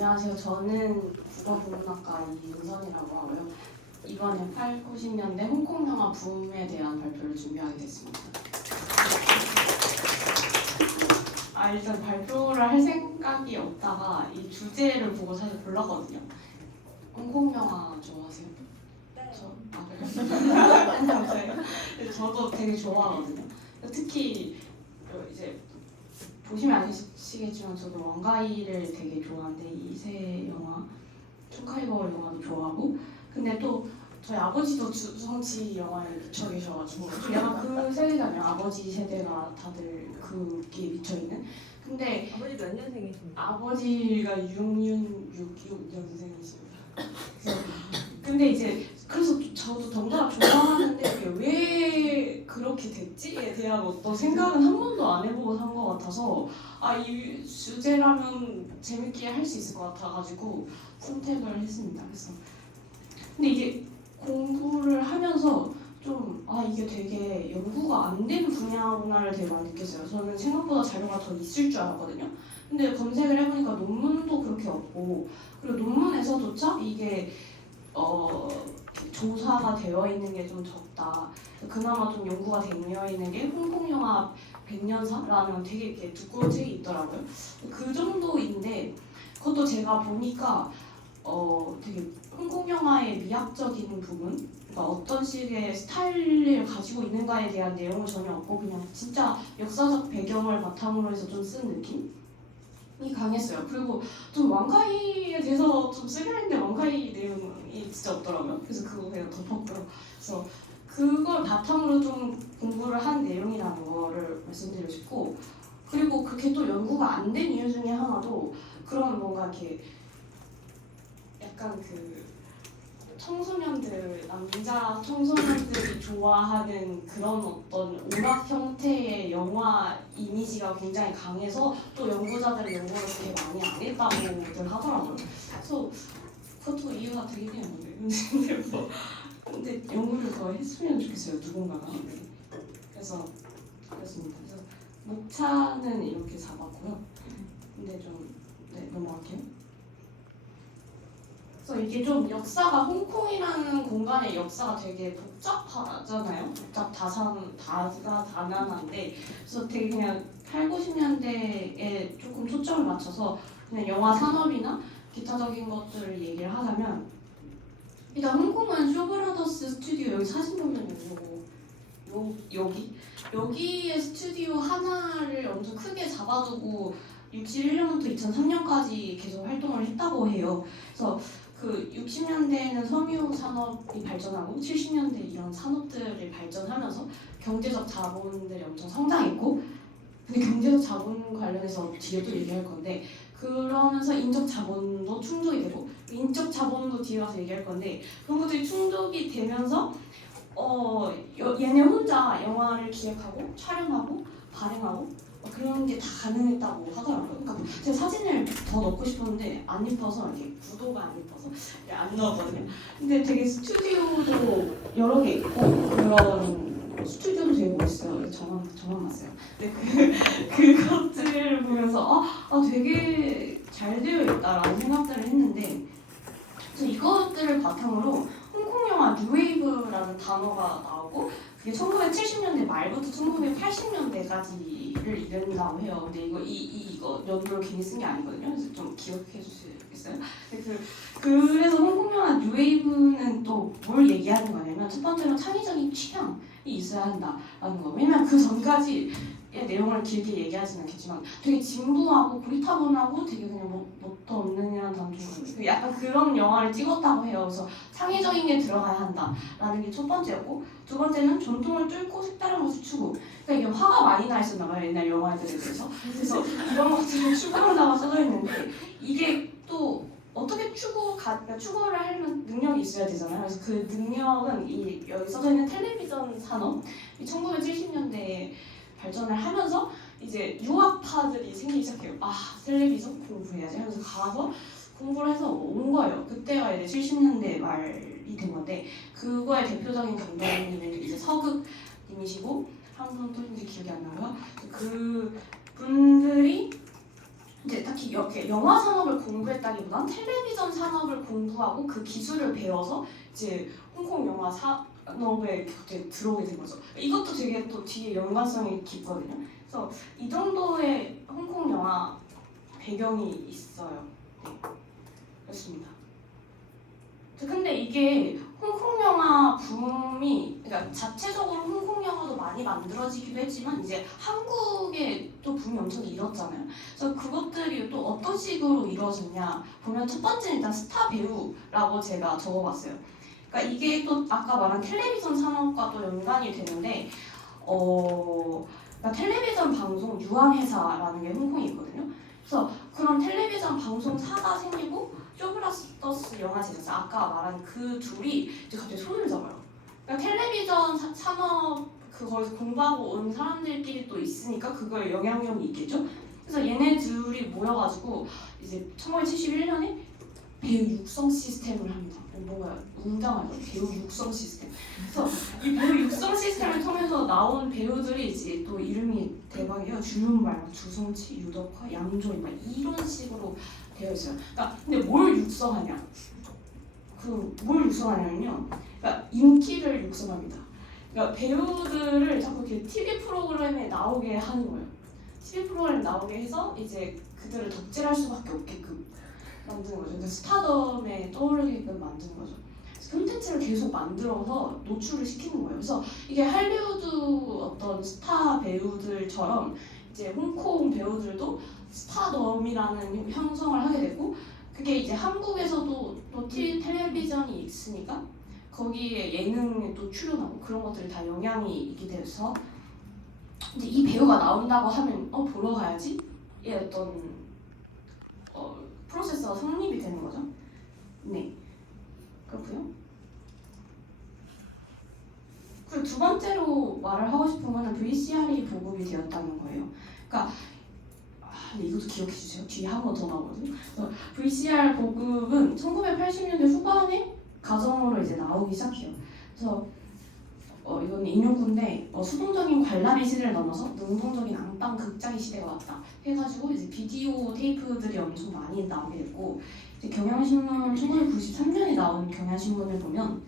안녕하세요. 저는 국어국문학과 이윤선이라고 하고요. 이번에 8, 90년대 홍콩 영화 붐에 대한 발표를 준비하게 됐습니다. 일단 발표를 할 생각이 없다가 이 주제를 보고 사실 골랐거든요. 홍콩 영화 좋아하세요? 네. 그래요? 저도 되게 좋아하거든요. 특히 이제 보시면 아시겠지만 저도 왕가이를 되게 좋아하는데 이 세 영화, 춘카이버 영화도 좋아하고, 근데 또 저희 아버지도 주성치 영화에 미쳐 계셔가지고 좀 약간 그 세대잖아요. 아버지 세대가 다들 그게 미쳐 있는. 근데 아버지 몇 년생이십니까? 아버지가 66년생이십니다. 근데 이제 그래서 저도 정작 좋아하는데 이게 왜 그렇게 됐지에 대한 어떤 생각은 한 번도 안 해보고 산 것 같아서 이 주제라면 재밌게 할 수 있을 것 같아가지고 선택을 했습니다. 그래서 근데 이게 공부를 하면서 좀 이게 되게 연구가 안 된 분야구나를 되게 많이 느꼈어요. 저는 생각보다 자료가 더 있을 줄 알았거든요. 근데 검색을 해보니까 논문도 그렇게 없고, 그리고 논문에서조차 이게 조사가 되어 있는 게 좀 적다. 그나마 좀 연구가 되어 있는 게 홍콩 영화 100년사라는 되게 이렇게 두꺼운 책이 있더라고요. 그 정도인데 그것도 제가 보니까 되게 홍콩 영화의 미학적인 부분, 그러니까 어떤 식의 스타일을 가지고 있는가에 대한 내용은 전혀 없고 그냥 진짜 역사적 배경을 바탕으로 해서 좀 쓴 느낌이 강했어요. 그리고 좀 왕카이에 대해서 좀 쓰려 했는데 왕카이 내용이 진짜 없더라고요. 그래서 그거 그냥 덮었고요. 그래서 그걸 바탕으로 좀 공부를 한 내용이라는 거를 말씀드리고 싶고, 그리고 그렇게 또 연구가 안 된 이유 중에 하나도 그런 뭔가 이렇게 약간 그 남자 청소년들이 좋아하는 그런 어떤 오락 형태의 영화 이미지가 굉장히 강해서 또 연구자들은 연구를 되게 많이 안 했다고들 하더라고요. 그래서 그것도 이유가 되긴 해요. 근데 연구를 더 했으면 좋겠어요, 누군가가. 네. 그래서 그렇습니다. 그래서 목차는 이렇게 잡았고요. 근데 좀 넘어갈게요. 그래서 이게 좀 역사가 홍콩이라는 공간의 역사가 되게 복잡하잖아요. 다단한데 그래서 되게 그냥 8, 90년대에 조금 초점을 맞춰서 그냥 영화 산업이나 기타적인 것들을 얘기를 하자면, 일단 홍콩은 쇼브라더스 스튜디오, 여기 사진 보면 여기의 스튜디오 하나를 엄청 크게 잡아두고 61년부터 2003년까지 계속 활동을 했다고 해요. 그래서 그 60년대에는 섬유 산업이 발전하고 70년대 이런 산업들이 발전하면서 경제적 자본들이 엄청 성장했고, 근데 경제적 자본 관련해서 뒤에 또 얘기할 건데, 그러면서 인적 자본도 충족이 되고 인적 자본도 뒤에 가서 얘기할 건데, 그런 것들이 충족이 되면서 얘네 혼자 영화를 기획하고 촬영하고 발행하고 그런 게 다 가능했다고 하더라고요. 그러니까 제가 사진을 더 넣고 싶었는데 안 이뻐서, 이렇게 구도가 안 이뻐서 안 넣었거든요. 근데 되게 스튜디오도 여러 개 있고, 그런 스튜디오도 되게 멋있어요. 저만 봤어요. 근데 그것들을 보면서 되게 잘 되어 있다라는 생각들을 했는데, 그래서 이것들을 바탕으로 홍콩 영화 뉴웨이브라는 단어가 나오고, 그게 1970년대 말부터 1980년대까지를 이른다고 해요. 근데 이거 연도를 괜히 쓴 게 아니거든요. 그래서 좀 기억해 주시겠어요? 그래서 홍콩 영화 뉴웨이브는 또 뭘 얘기하는 거냐면, 첫 번째로 창의적인 취향이 있어야 한다라는 거. 왜냐면 그 전까지 내용을 길게 얘기하지는 않겠지만 되게 진부하고 고리타분하고 되게 그냥 뭣도 없느냐는 단순히 약간 그런 영화를 찍었다고 해요. 그래서 창의적인 게 들어가야 한다라는 게 첫 번째였고, 두 번째는 전통을 뚫고 색다른 것을 추구. 그러니까 이게 화가 많이 나 있었나 봐요, 옛날 영화들에 대해서. 그래서 이런 것들을 추구한다고 써져 있는데, 이게 또 어떻게 추구를 하려면 능력이 있어야 되잖아요. 그래서 그 능력은 여기 써져 있는 텔레비전 산업, 1970년대에 발전을 하면서 이제 유학파들이 생기기 시작해요. 텔레비전 공부해야지 하면서 가서 공부를 해서 온 거예요. 그때가 이제 70년대 말이 된 건데, 그거의 대표적인 감독님은 이제 서극님이시고, 한 분 또 기억이 안 나고요. 그 분들이 이제 딱히 이렇게 영화 산업을 공부했다기보단 텔레비전 산업을 공부하고 그 기술을 배워서 이제 홍콩 영화 산업에 이렇게 들어오게 된 거죠. 이것도 되게 또 뒤에 연관성이 깊거든요. 그래서 이 정도의 홍콩 영화 배경이 있어요. 네, 그렇습니다. 근데 이게 홍콩 영화 붐이, 그러니까 자체적으로 홍콩 영화도 많이 만들어지기도 했지만 이제 한국에 또 붐이 엄청 일었잖아요. 그래서 그것들이 또 어떤 식으로 이루어졌냐 보면 첫 번째는 일단 스타 배우라고 제가 적어봤어요. 그러니까 이게 또 아까 말한 텔레비전 산업과 또 연관이 되는데 그러니까 텔레비전 방송 유한회사라는 게 홍콩에 있거든요. 그래서 그런 텔레비전 방송사가 생기고 쇼브라더스 영화 제작사 아까 말한 그 둘이 이제 갑자기 손을 잡아요. 그러니까 텔레비전 산업 그걸 공부하고 온 사람들끼리 또 있으니까 그거에 영향력이 있겠죠. 그래서 얘네 둘이 모여가지고 이제 1971년에 배우 육성 시스템을 합니다. 뭔가 웅장하죠. 배우 육성 시스템. 그래서 이 배우 육성 시스템을 통해서 나온 배우들이 이제 또 이름이 대박이에요. 주윤말, 주성치, 유덕화, 양조인 막 이런 식으로 되어 있어요. 그러니까 근데 뭘 육성하냐? 뭘 육성하냐면요. 그러니까 인기를 육성합니다. 그러니까 배우들을 자꾸 이렇게 TV 프로그램에 나오게 하는 거예요. TV 프로그램 나오게 해서 이제 그들을 덕질할 수밖에 없게끔 만드는 거죠. 그러니까 스타덤에 떠오르게끔 만드는 거죠. 콘텐츠를 계속 만들어서 노출을 시키는 거예요. 그래서 이게 할리우드 어떤 스타 배우들처럼 이제 홍콩 배우들도 스타덤이라는 형성을 하게 되고 그게 이제 한국에서도 또 텔레비전이 있으니까 거기에 예능에 또 출연하고 그런 것들이 다 영향이 있게 돼서 이제 이 배우가 나온다고 하면 보러 가야지 이 어떤 프로세스가 성립이 되는 거죠. 네, 그렇고요. 그리고 두 번째로 말을 하고 싶은 거는 VCR이 보급이 되었다는 거예요. 그러니까 근데 이것도 기억해 주세요. 뒤에 한 번 더 나오거든요. VCR 보급은 1980년대 후반에 가정으로 이제 나오기 시작해요. 그래서 이건 인용구인데 수동적인 관람의 시대를 넘어서 능동적인 안방 극장의 시대가 왔다 해가지고 이제 비디오 테이프들이 엄청 많이 나오게 됐고 이제 경향신문 1993년에 나온 경향신문을 보면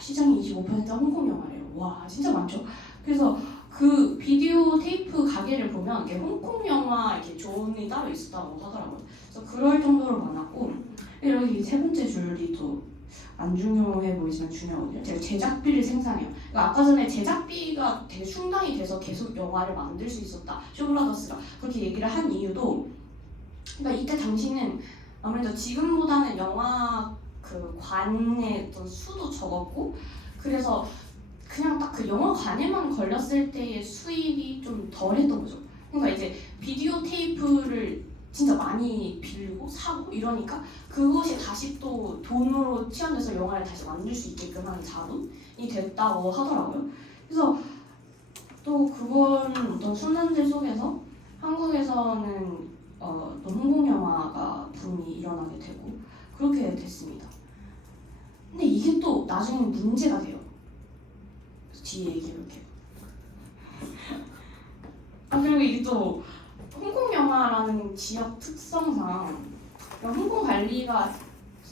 시장이 25%가 홍콩 영화래요. 와 진짜 많죠. 그래서 그 비디오 테이프 가게를 보면 이게 홍콩 영화 이렇게 존이 따로 있었다고 하더라고요. 그래서 그럴 정도로 많았고 여기 세 번째 줄이 또 안 중요해 보이지만 중요하거든요. 제가 제작비를 생산해요. 그러니까 아까 전에 제작비가 되게 충당이 돼서 계속 영화를 만들 수 있었다. 쇼브라더스가 그렇게 얘기를 한 이유도 그러니까 이때 당시는 아무래도 지금보다는 영화 그 관의 어떤 수도 적었고 그래서 그냥 딱 그 영화관에만 걸렸을 때의 수익이 좀 덜했던 거죠. 그러니까 이제 비디오 테이프를 진짜 많이 빌리고 사고 이러니까 그것이 다시 또 돈으로 치환돼서 영화를 다시 만들 수 있게끔 하는 자본이 됐다고 하더라고요. 그래서 또 그건 어떤 순환들 속에서 한국에서는 또 홍콩 영화가 붐이 일어나게 되고 그렇게 됐습니다. 근데 이게 또 나중에 문제가 돼요. 뒤에 얘기해볼게요. 그리고 이게 또 홍콩 영화라는 지역 특성상 홍콩 관리가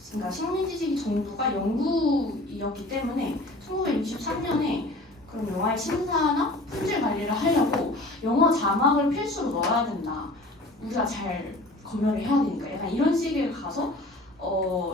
그러니까 식민지식 정부가 영국이었기 때문에 1963년에 그런 영화의 심사나 품질 관리를 하려고 영어 자막을 필수로 넣어야 된다. 우리가 잘 검열을 해야 되니까 약간 이런 식의 가서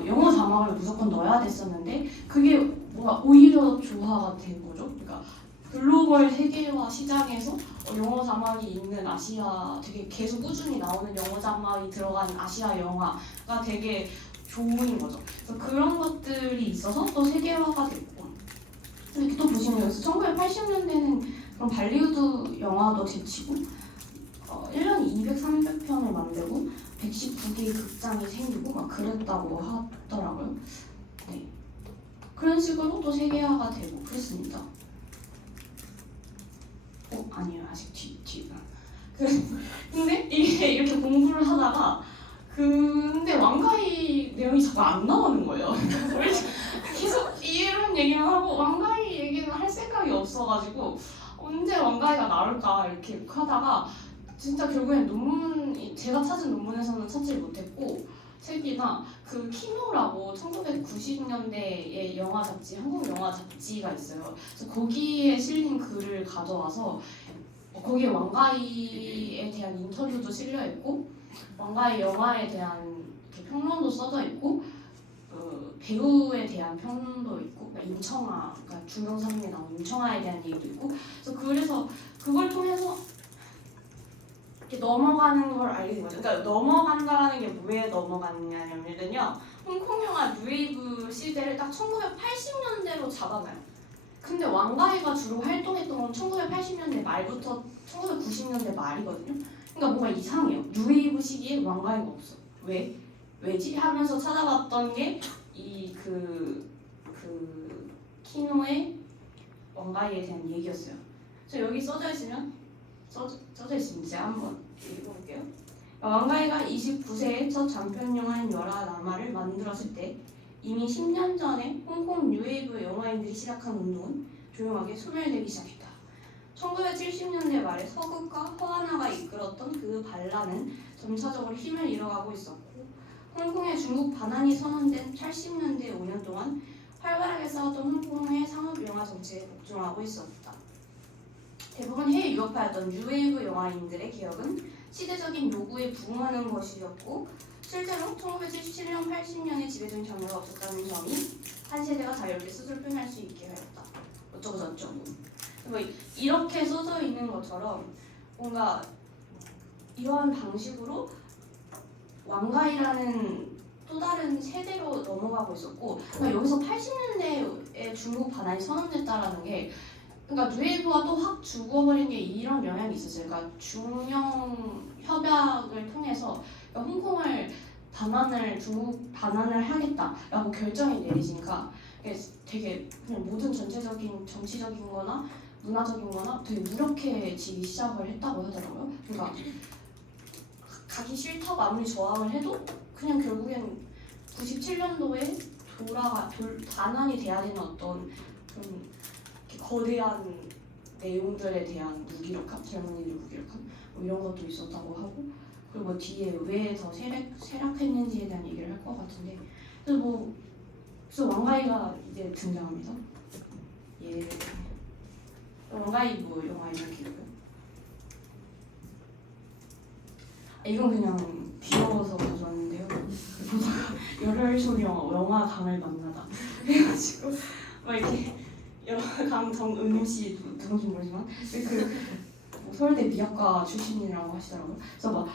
영어 자막을 무조건 넣어야 됐었는데 그게 뭔가 오히려 조화가 된 거죠. 그러니까 글로벌 세계화 시장에서 영어 자막이 있는 아시아 되게 계속 꾸준히 나오는 영어 자막이 들어간 아시아 영화가 되게 좋은 거죠. 그래서 그런 것들이 있어서 또 세계화가 됐고 이렇게 또 보시면 여기서 1980년대는 그런 발리우드 영화도 제치고 1년에 200, 300편을 만들고 119개의 극장이 생기고 막 그랬다고 하더라고요. 네. 그런 식으로 또 세계화가 되고 그랬습니다. 아니에요. 아직 뒤가. 근데 이게 이렇게 공부를 하다가 근데 왕가이 내용이 자꾸 안 나오는 거예요. 계속 이런 얘기만 하고 왕가이 얘기는 할 생각이 없어가지고 언제 왕가이가 나올까 이렇게 하다가 진짜 결국엔 논문 제가 찾은 논문에서는 찾지 못했고 책이나 그 키노라고 1990년대의 영화 잡지, 한국 영화 잡지가 있어요. 그래서 거기에 실린 글을 가져와서 거기에 왕가이에 대한 인터뷰도 실려 있고 왕가이 영화에 대한 이렇게 평론도 써져 있고 배우에 대한 평론도 있고 그러니까 임청아, 그러니까 중경사님에 나온 임청아에 대한 얘기도 있고 그래서 그걸 통해서 이렇게 넘어가는 걸 알게 된 거죠. 그러니까 넘어간다라는 게 왜 넘어갔냐면요. 홍콩 영화 뉴웨이브 시대를 딱 1980년대로 잡아놔요. 근데 왕가이가 주로 활동했던 건 1980년대 말부터 1990년대 말이거든요. 그러니까 뭔가 이상해요. 뉴웨이브 시기에 왕가이가 없어. 왜지? 하면서 찾아봤던 게 이 키노의 왕가이에 대한 얘기였어요. 그래서 여기 써져 있으면 제가 한번 읽어볼게요. 왕가이가 29세에 첫 장편 영화인 열아 남아를 만들었을 때 이미 10년 전에 홍콩 뉴웨이브 영화인들이 시작한 운동은 조용하게 소멸되기 시작했다. 1970년대 말에 서극과 허하나가 이끌었던 그 반란은 점차적으로 힘을 잃어가고 있었고 홍콩의 중국 반환이 선언된 80년대 5년 동안 활발하게 싸웠던 홍콩의 상업영화 정책에 복종하고 있었다. 대부분 해외 유학파였던 뉴웨이브 영화인들의 개혁은 시대적인 요구에 부응하는 것이었고 실제로 1977년, 80년에 지배적인 장르가 없었다는 점이 한 세대가 자유롭게 스스로 표현할 수 있게 하였다. 어쩌고 저쩌고. 뭐 이렇게 써져 있는 것처럼 뭔가 이러한 방식으로 왕가이라는 또 다른 세대로 넘어가고 있었고 그러니까 여기서 80년대에 중국 반환이 선언됐다라는 게 그러니까 뉴웨이브가 또 확 죽어버린 게 이런 영향이 있었어요. 그러니까 중영 협약을 통해서 그러니까 홍콩을 중국 반환을 하겠다라고 결정이 내리니까 되게 그냥 모든 전체적인 정치적인 거나 문화적인 거나 되게 무력해지기 시작을 했다고 하더라고요. 그러니까 가기 싫다고 아무리 저항을 해도 그냥 결국엔 97년도에 반환이 돼야 되는 어떤 그런 거대한 내용들에 대한 무기력함, 젊은이들 무기력함 뭐 이런 것도 있었다고 하고 그리고 뭐 뒤에 왜 더 쇠락했는지에 대한 얘기를 할 것 같은데 그래서 왕가이가 이제 등장합니다. 예, 왕가이 뭐 영화 이런 기억은 이건 그냥 귀여워서 가져왔는데요. 보다가 열혈소녀 영화감을 만나다 그래가지고 막 이렇게 영화감 정은씨 누군지 모르지만 뭐 서울대 미학과 출신이라고 하시더라고요. 그래서 막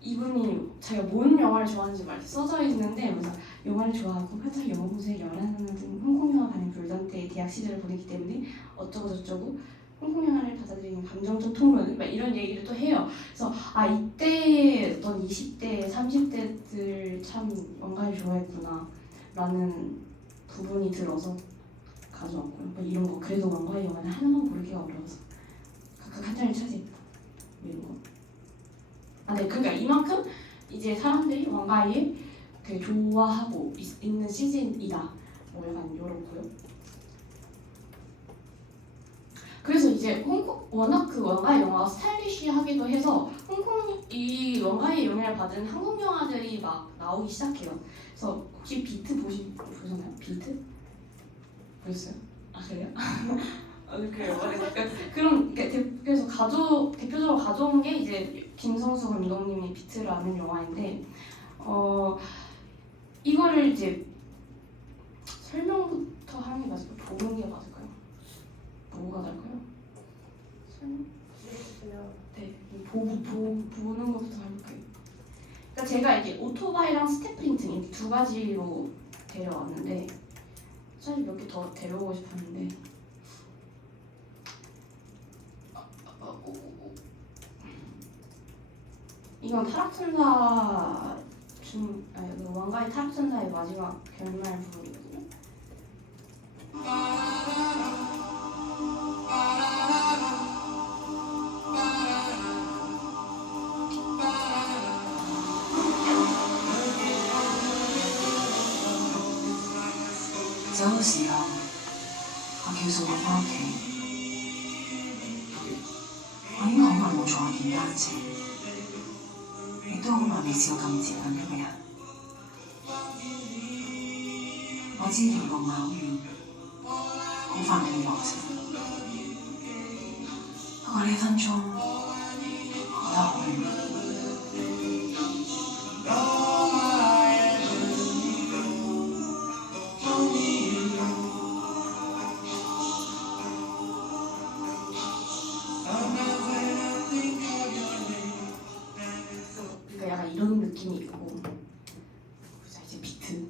이분이 자기가 뭔 영화를 좋아하는지 막 이렇게 써져 있는데 그래서 영화를 좋아하고 활짝 영어 공부에 열하는 등 홍콩 영화 반응 불던 때의 대학 시절을 보냈기 때문에 어쩌고 저쩌고 홍콩 영화를 받아들이는 감정적 통로는 막 이런 얘기를 또 해요. 그래서 이때 어떤 20대, 30대들 참 왕가를 좋아했구나 라는 부분이 들어서 가져왔고요. 뭐 이런 거 그래도 왕가의 영화는 하나만 고르기가 어려워서 각각 한 장을 차지했다. 이런 거. 네, 그러니까 이만큼 이제 사람들이 왕가이에 되게 좋아하고 있는 시즌이다. 뭐 약간 이렇고요. 그래서 이제 홍콩 워낙 그 왕가의 영화가 스타일리시하기도 해서 홍콩 이 왕가의 영향을 받은 한국 영화들이 막 나오기 시작해요. 그래서 혹시 비트 보셨나요? 비트? 보셨어요? 그래요? 그래요. 그래서 대표적으로 가져온 게 이제 김성수 감독님이 비트라는 영화인데 이거를 이제 설명부터 하는 게 맞을까요? 보는 게 맞을까요? 뭐가 나을까요? 설명? 네, 보는 것부터 해볼게요. 그러니까 제가 이게 오토바이랑 스태프링튼 이 두 가지로 데려왔는데 사실 몇 개 더 데려오고 싶었는데 이건 타락천사 왕가의 타락천사의 마지막 결말 부분이거든요.走嘅時候，我叫數我翻屋企。我應該好耐冇坐過電單車，都好耐未試過咁接近一個人。我知條路唔係好遠，好快會落成。不過呢一分鐘，我覺得好遠。그러니까 약간 이런 느낌이 있고, 자 이제 비트.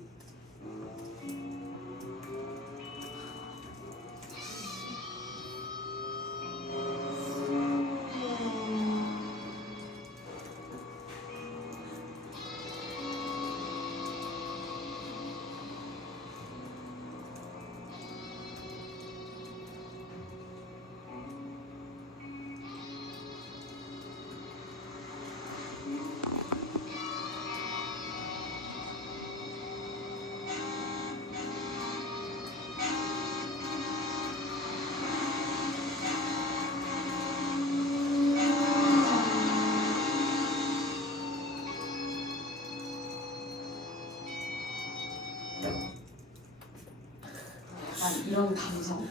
약간 이런 감성.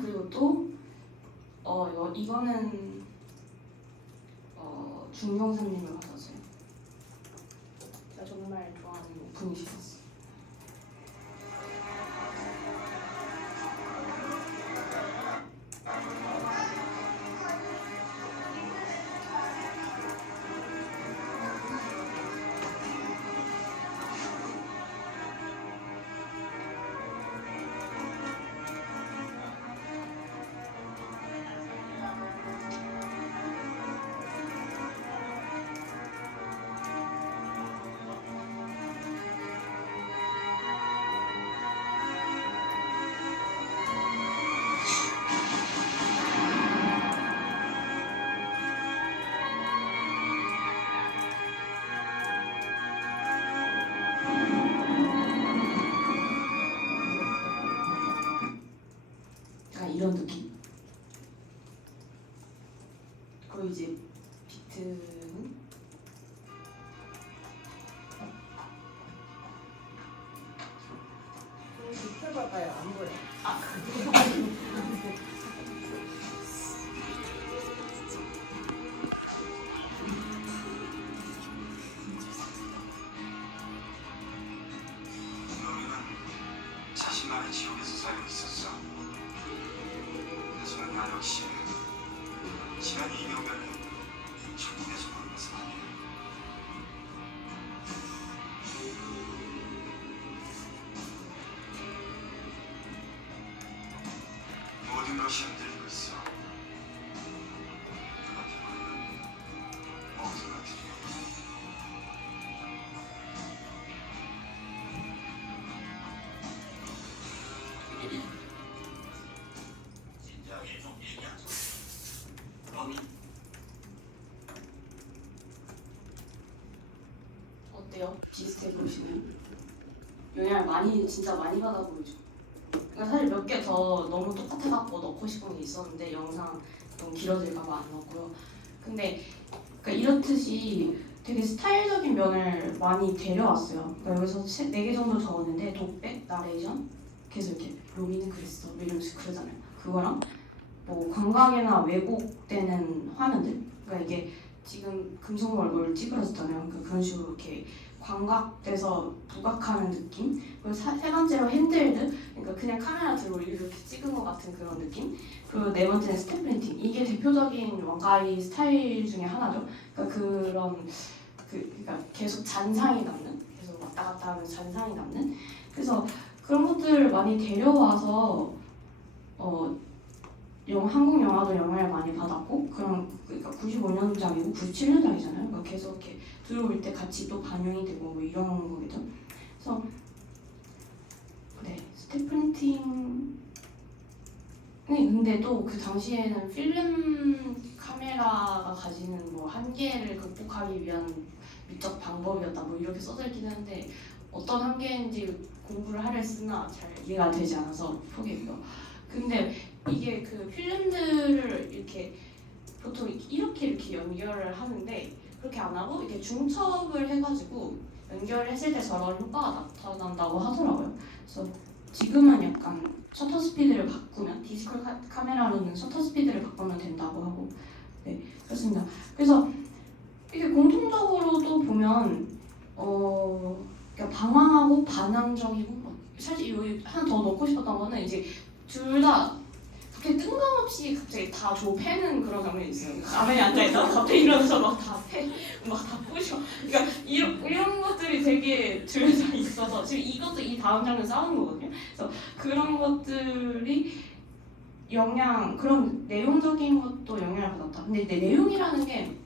그리고 또 이거는 중경사님을 받았어요. 제가 정말 좋아하는 분이셨어요. 약간 이런 느낌. 그리고 이제 비트는 비켜봐봐요. 안 보여. 너는 자신만의 지옥에서 살고 있었어. 하지만 나 역시 지난 2년간은 천국에서 보는 것은 아니야. 모든 것이 흔들리고 있어. 눈앞에 보이는 모든 것들이. 진작에 좀 얘기하자. 너는 어때요? 비슷해 보이시나요? 영향을 많이 진짜 많이 받아 보이죠. 그러니까 사실 몇 개 더 너무 똑같아갖고 넣고 싶은 게 있었는데 영상 너무 길어질까봐 안 넣었고요. 근데 그러니까 이렇듯이 되게 스타일적인 면을 많이 데려왔어요. 그러니까 여기서 4개 정도 적었는데 독백, 나레이션, 계속 이렇게 로미는 그랬어 뭐 이러면서 그러잖아요. 그거랑 뭐 광각이나 왜곡되는 화면들, 그러니까 이게 지금 금속 얼굴 찌그러졌잖아요. 그러니까 그런 식으로 이렇게 광각돼서 부각하는 느낌. 그리고 세 번째로 핸들드, 그러니까 그냥 카메라 들고 이렇게 찍은 것 같은 그런 느낌. 그리고 네 번째는 스텝 프린팅. 이게 대표적인 왕가이 스타일 중에 하나죠. 그러니까 그러니까 계속 잔상이 남는, 계속 왔다 갔다 하면서 잔상이 남는. 그래서 그런 것들을 많이 데려와서 한국 영화도 영향을 많이 받았고, 그러니까 95년작이고 97년작이잖아요. 그러니까 계속 이렇게 들어올 때 같이 또 반영이 되고 뭐 이런 거겠죠. 그래서 네, 스텝 프린팅. 근데 또 그 당시에는 필름 카메라가 가지는 뭐 한계를 극복하기 위한 미적 방법이었다 뭐 이렇게 써져 있긴 한데 어떤 한계인지 공부를 하려 했으나 잘 이해가 되지 않아서 포기했고요. 근데 이게 그 필름들을 이렇게 보통 이렇게 연결을 하는데 그렇게 안 하고 이렇게 중첩을 해가지고 연결을 했을 때 저런 효과가 나타난다고 하더라고요. 그래서 지금은 약간 셔터 스피드를 바꾸면 디지털 카메라로는 셔터 스피드를 바꾸면 된다고 하고 네 그렇습니다. 그래서 이게 공통적으로도 보면 그러니까 방황하고 반항적이고 사실 여기 하나 더 넣고 싶었던 거는 이제 둘 다 갑자기 뜬금없이 갑자기 다 조 패는 그런 장면이 있어요. 가만히 앉아있다가 갑자기 일어나서 막 다 패, 막 다 부셔. 그러니까 이런 것들이 되게 둘 다 있어서 지금 이것도 이 다음 장면 싸우는 거거든요. 그래서 그런 것들이 그런 내용적인 것도 영향을 받았다. 근데 내용이라는 게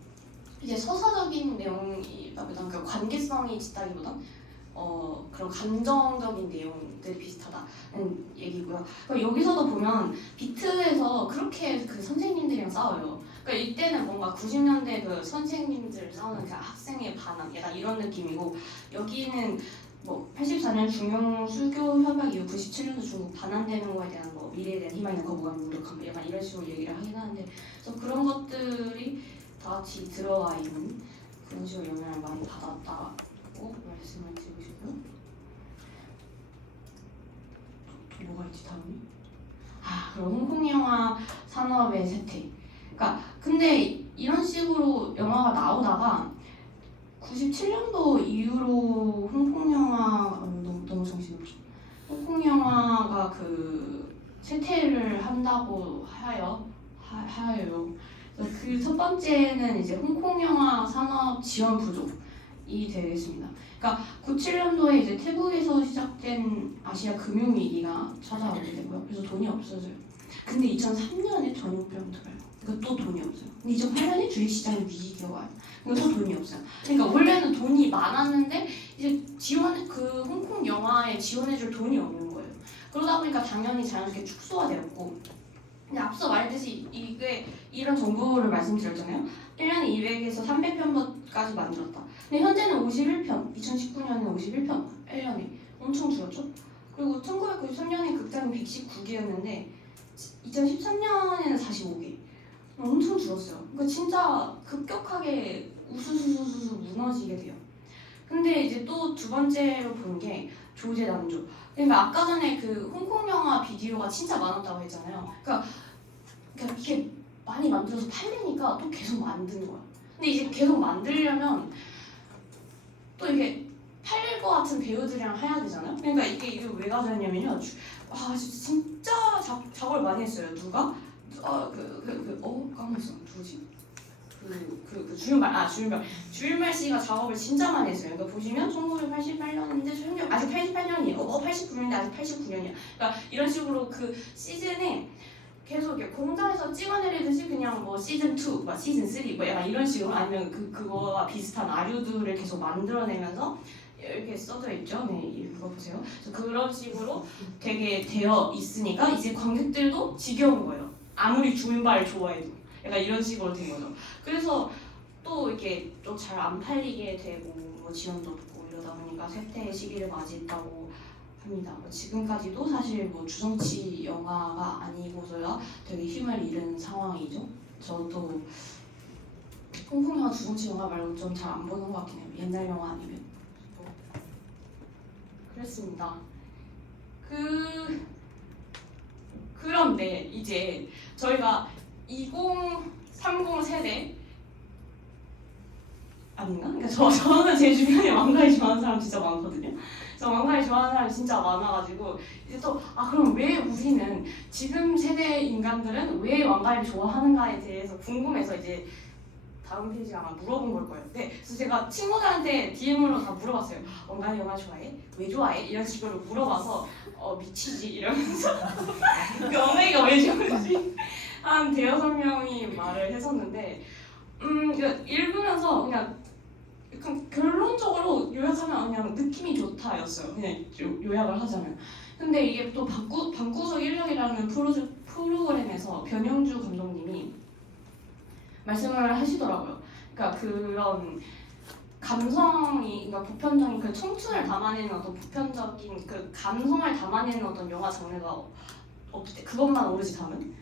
이제 서사적인 내용이라기보단 그 관계성이 짙다기보단 그런 감정적인 내용들이 비슷하다는 얘기고요. 여기서도 보면 비트에서 그렇게 그 선생님들이랑 싸워요. 그러니까 이때는 뭔가 90년대 그 선생님들 싸우는 그 학생의 반항 약간 이런 느낌이고 여기는 뭐 84년 중용 수교 협약 이후 97년도 중국 반환되는 거에 대한 뭐 미래에 대한 희망이나 거부감, 무력함 약간 이런 식으로 얘기를 하긴 하는데 그래서 그런 것들이 다 같이 들어와 있는 그런 식으로 영향을 많이 받았다고 말씀을 드리고 싶고요. 또 뭐가 있지 다음이? 그럼 홍콩 영화 산업의 쇠퇴. 그러니까 근데 이런 식으로 영화가 나오다가 97년도 이후로 홍콩 영화 너무 정신없죠. 홍콩 영화가 그 쇠퇴를 한다고 하여요. 그 첫 번째는 이제 홍콩 영화 산업 지원 부족이 되겠습니다. 그러니까 97년도에 이제 태국에서 시작된 아시아 금융 위기가 찾아오게 되고요. 그래서 돈이 없어져요. 근데 2003년에 전염병 들어요. 그러니까 또 돈이 없어요. 근데 2008년에 주식시장이 위기가 와요. 그러니까 또 돈이 없어요. 그러니까 원래는 돈이 많았는데 이제 그 홍콩 영화에 지원해줄 돈이 없는 거예요. 그러다 보니까 당연히 자연스럽게 축소가 되었고 근데 앞서 말했듯이 이게 이런 정보를 말씀드렸잖아요. 1년에 200에서 300편까지 만들었다. 근데 현재는 51편, 2019년에는 51편, 1년에 엄청 줄었죠. 그리고 1993년에 극장이 119개였는데 2013년에는 45개. 엄청 줄었어요. 그러니까 진짜 급격하게 우수수수수 무너지게 돼요. 근데 이제 또 두 번째로 본 게 조제 남조. 그러니까 아까 전에 그 홍콩 영화 비디오가 진짜 많았다고 했잖아요. 그러니까 이게 많이 만들어서 팔리니까 또 계속 만드는 거야. 근데 이제 계속 만들려면 또 이게 팔릴 것 같은 배우들이랑 해야 되잖아요. 그러니까 이게 왜 가져왔냐면요. 진짜 작업을 많이 했어요. 누가? 까먹었어. 누구지? 주윤발 씨가 작업을 진짜 많이 했어요. 그러니까 보시면 1988년인데 아직 88년이에요. 89년인데 아직 89년이야. 그러니까 이런 식으로 그 시즌에 계속 이렇게 공장에서 찍어내리듯이 그냥 뭐 시즌 2, 뭐 시즌 3, 뭐 약간 이런 식으로 아니면 그거와 비슷한 아류들을 계속 만들어내면서 이렇게 써져 있죠. 네, 이거 보세요. 그래서 그런 식으로 되게 되어 있으니까 이제 관객들도 지겨운 거예요. 아무리 주윤발을 좋아해도. 약간 이런 식으로 된 거죠. 그래서 또 이렇게 좀 잘 안 팔리게 되고 뭐 지원도 없고 이러다 보니까 쇠퇴의 시기를 맞이했다고 합니다. 지금까지도 사실 뭐 주성치 영화가 아니고서야 되게 힘을 잃은 상황이죠. 저도 홍콩 영화 주성치 영화 말고 좀 잘 안 보는 것 같긴 해요. 옛날 영화 아니면. 그랬습니다. 그런데 이제 저희가 2030 세대 아닌가? 그러니까 저는 제 주변에 왕가이 좋아하는 사람 진짜 많거든요. 그래서 왕가이 좋아하는 사람이 진짜 많아가지고 이제 또 그럼 왜 우리는 지금 세대 인간들은 왜 왕가이를 좋아하는가에 대해서 궁금해서 이제 다음 페이지에 아마 물어본 걸 거예요. 네, 그래서 제가 친구들한테 DM으로 다 물어봤어요. 왕가이 영화 좋아해? 왜 좋아해? 이런 식으로 물어봐서 미치지 이러면서 왕가이가 왜 좋은지 한 대여섯 명이 말을 했었는데 그러니까 읽으면서 그냥 약간 결론적으로 요약하면 그냥 느낌이 좋다였어요. 그냥 요약을 하자면. 근데 이게 또 방구석 인력이라는 프로그램에서 변영주 감독님이 말씀을 하시더라고요. 그러니까 그런 감성이, 그러니까 보편적인 그 청춘을 담아내는 어떤 보편적인 그 감성을 담아내는 어떤 영화 장르가 없대. 그것만 오로지 담은.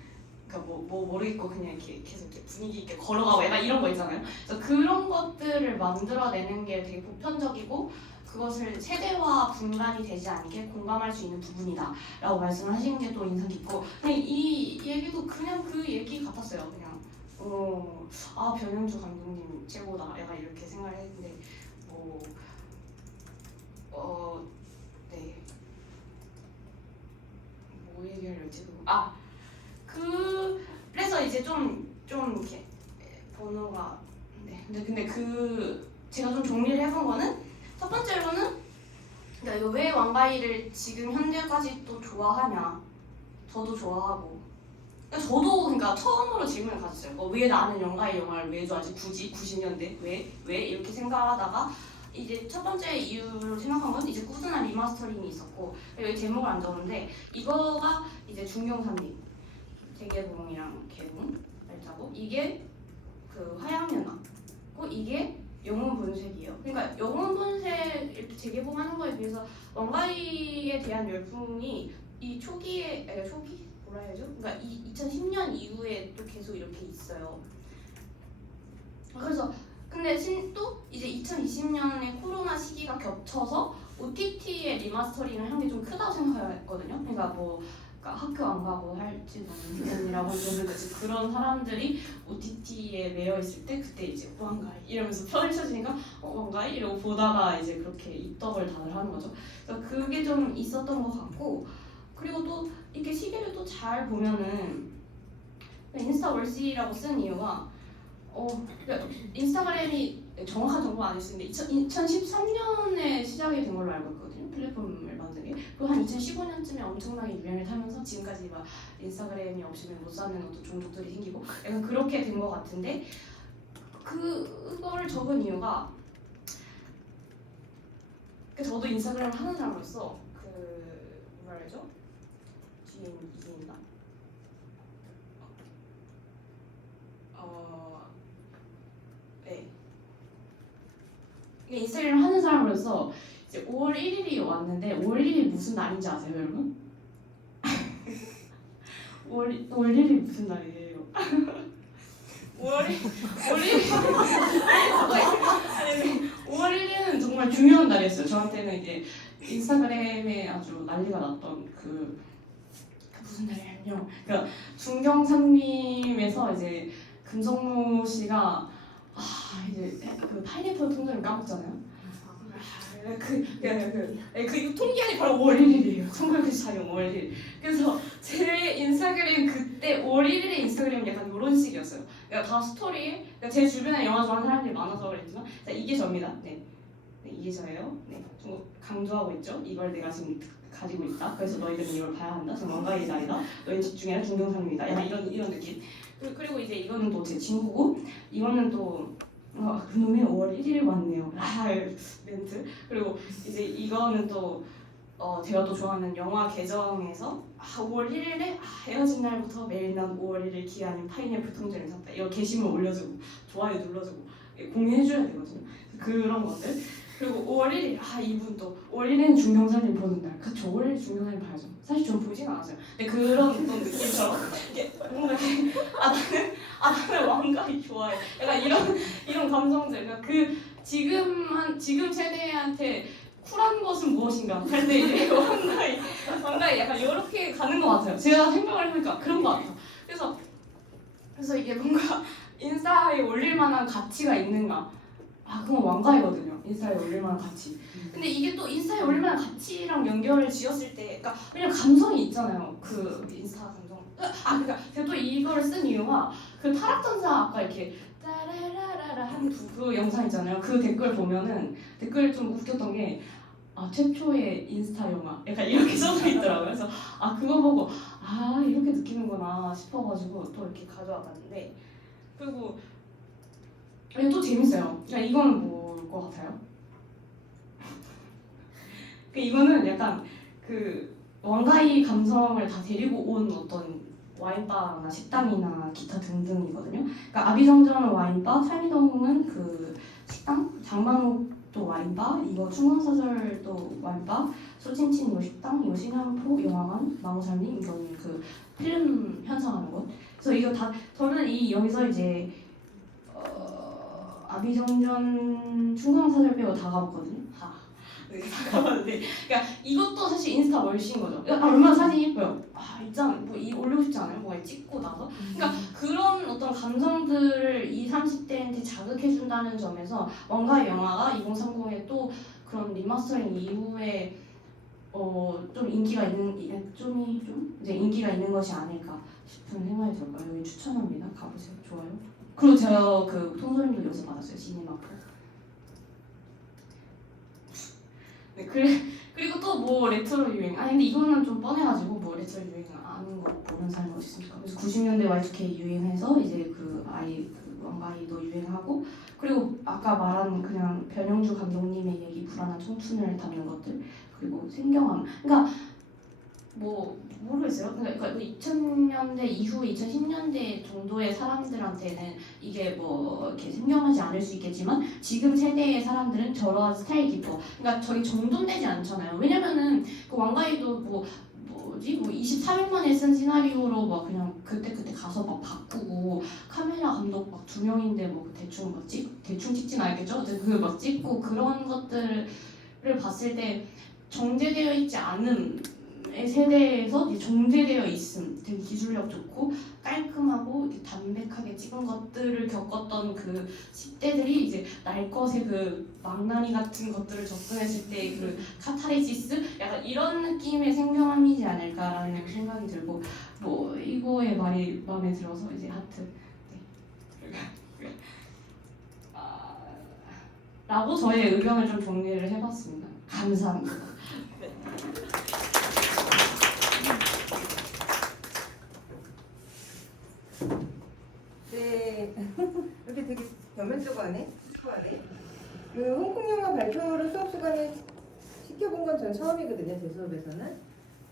그러니까 뭐 모르겠고 그냥 이렇게 계속 이렇게 분위기 있게 걸어가고 약간 이런 거 있잖아요. 그래서 그런 것들을 만들어내는 게 되게 보편적이고 그것을 세대와 분간이 되지 않게 공감할 수 있는 부분이다라고 말씀을 하시는 게 또 인상 깊고 그냥 이 얘기도 그냥 그 얘기 같았어요. 그냥 변영주 감독님 최고다 약간 이렇게 생각을 했는데 네. 뭐 얘기하려지? 그래서 이제 좀 이렇게 번호가 근데 제가 좀 정리를 해본 거는 첫 번째로는 그러니까 이거 왜 왕가이를 지금 현재까지 또 좋아하냐? 저도 좋아하고 그러니까 처음으로 질문을 가졌어요. 왜 나는 왕가이 영화를 왜 좋아하지? 굳이 90년대 왜 이렇게 생각하다가 이제 첫 번째 이유로 생각한 건 이제 꾸준한 리마스터링이 있었고 여기 제목을 안 적었는데 이거가 이제 중경 3D 재개봉이랑 개봉 날짜고 이게 그 화양연화고 이게 영혼 본색이에요. 그러니까 영혼 본색 이렇게 재개봉하는 거에 비해서 왕가이에 대한 열풍이 이 초기 뭐라 해야죠? 그러니까 2010년 이후에 또 계속 이렇게 있어요. 그래서 근데 또 이제 2020년에 코로나 시기가 겹쳐서 OTT의 리마스터링을 한 게 좀 크다고 생각했거든요. 그러니까 학교 안 가고 할지 모르겠느라고 그런 사람들이 OTT에 매여 있을 때 그때 이제 왕가이 이러면서 펼쳐지니까 왕가이 이러고 보다가 이제 그렇게 입덕을 다들 하는 거죠. 그래서 그게 좀 있었던 것 같고 그리고 또 이렇게 시계를 또 잘 보면은 인스타 월시라고 쓴 이유가 그러니까 인스타그램이 정확한 정보가 아닐 수 있는데 2013년에 시작이 된 걸로 알고 있거든요. 플랫폼을 만든 게. 그리고 한 2015년쯤에 엄청나게 유행을 타면서 지금까지 막 인스타그램이 없으면 못 사는 어떤 종족들이 생기고 약간 그렇게 된 것 같은데 그거를 적은 이유가 저도 인스타그램을 하는 사람으로서 뭐라 그러죠? 뒤에 있나? 네. 인스타그램 하는 사람으로서 이제 5월 1일이 왔는데 5월 1일이 무슨 날인지 아세요, 여러분? 5월 1일이 무슨 날이에요? 5월 1일은 정말 중요한 날이었어요. 저한테는 이제 인스타그램에 아주 난리가 났던 무슨 날이냐면요. 그러니까 중경상님에서 이제 금성무 씨가 이제 그 파인애플 통장을 까먹잖아요. 그 유통기한이 바로 5월 1일이에요. 1994년 5월 1일. 그래서 제 인스타그램 그때 5월 1일의 인스타그램은 약간 이런 식이었어요. 그러니까 다 스토리에 그러니까 제 주변에 영화 좋아하는 사람들이 많아서 그랬지만 이게 저입니다. 네, 이게 저예요. 네, 좀 강조하고 있죠. 이걸 내가 지금 가지고 있다. 그래서 너희들은 이걸 봐야 한다. 지금 왕가의 날이다. 너희 집중해라. 중경상입니다. 약간 이런 느낌. 그리고 이제 이거는 또 제 친구고 이거는 또 그놈의 5월 1일 왔네요. 멘트. 그리고 이제 이거는 또 제가 또 좋아하는 영화 계정에서 5월 1일에 헤어진 날부터 매일 난 5월 1일 기한인 파인애플 통째를 샀다. 이거 게시물 올려주고 좋아요 눌러주고 공유해줘야 되거든요. 그런 것들. 그리고 5월 1일 이분 또 5월 1일은 중경사님 보는 날. 그쵸, 5월 1일 중경사님 봐야죠. 사실 전 보진 않았어요. 근데 그런 어떤 느낌처럼 이게 뭔가 이렇게 나는 왕가이 좋아해. 약간 이런 감성들. 그러니까 지금 세대한테 쿨한 것은 무엇인가 할 때 이제 왕가이 약간 이렇게 가는 것 같아요. 제가 생각을 해보니까 그런 것 같아요. 그래서 이게 뭔가 인스타에 올릴 만한 가치가 있는가? 그건 왕가이거든요. 인스타에 올릴 만한 가치. 근데 이게 또 인스타에 올릴 만한 가치랑 연결을 지었을 때, 그러니까 왜냐면 감성이 있잖아요. 그 인스타 감성. 그러니까 제가 또 이거를 쓴 이유가 그 타락전사 아까 이렇게 따라라라라 한 그 영상 있잖아요. 그 댓글 보면은 댓글 좀 웃겼던 게 최초의 인스타 영화 약간 이렇게 써져 있더라고요. 그래서 그거 보고 이렇게 느끼는구나 싶어가지고 또 이렇게 가져와봤는데 그리고 또 재밌어요. 그러니까 이거는 뭘 것 같아요? 이거는 약간 그 왕가이 감성을 다 데리고 온 어떤 와인바나 식당이나 기타 등등이거든요. 그러니까 아비성전은 와인바, 살미동은 그 식당, 장만옥도 와인바, 이거 충원사설도 와인바, 소친친 이거 식당, 이거 신양포 영화관, 마모살림 이거는 그 필름 현상하는 곳. 그래서 이거 다 저는 여기서 이제 아비정전 충광사절 빼고 다 가봤거든요. 네, 다 가봤는데, 그러니까 이것도 사실 인스타 멀씨인 거죠. 얼마나 사진 예뻐요. 일단 뭐이 올리고 싶지 않아요? 뭐가 찍고 나서. 그러니까 그런 어떤 감성들을 20, 30대한테 자극해준다는 점에서 뭔가의 영화가 2030에 또 그런 리마스터링 이후에 좀 인기가 있는 이제 인기가 있는 것이 아닐까 싶은 생각이 들어요. 여기 추천합니다. 가보세요. 좋아요. 그리고 제가 그 통솔님도 여기서 받았어요. 시니마크. 네, 그리고 또 뭐 레트로 유행. 근데 이거는 좀 뻔해가지고 뭐 레트로 유행 아는 거 모르는 사람이 어디 있습니까? 그래서 90년대 Y2K 유행해서 이제 그 왕가이도 유행하고, 그리고 아까 말한 그냥 변영주 감독님의 얘기, 불안한 청춘을 담는 것들, 그리고 생경함. 그러니까 뭐 모르겠어요. 그러니까 2000년대 이후 2010년대 정도의 사람들한테는 이게 뭐 이렇게 생경하지 않을 수 있겠지만, 지금 세대의 사람들은 저러한 스타일 기뻐. 그러니까 저기 정돈되지 않잖아요. 왜냐면은 그 왕가이도 뭐 23일 만에 쓴 시나리오로 막 그냥 그때 가서 막 바꾸고, 카메라 감독 막 2명인데 뭐 대충 찍진 않겠죠? 그 막 찍고, 그런 것들을 봤을 때 정제되어 있지 않은 세대에서 이제 정제되어 있음, 되게 기술력 좋고 깔끔하고 이렇게 담백하게 찍은 것들을 겪었던 그 10대들이 이제 날 것의 그 망나니 같은 것들을 접근했을 때 그 카타르시스, 약간 이런 느낌의 생경함이지 않을까라는 생각이 들고, 뭐 이거의 말이 마음에 들어서 이제 하트. 네. 라고 저의 의견을 좀 정리를 해봤습니다. 감사합니다. 네. 이렇게 되게 겸연쩍어 하네. 하네. 그 홍콩 영화 발표를 수업 시간에 시켜본 건 전 처음이거든요. 제 수업에서는.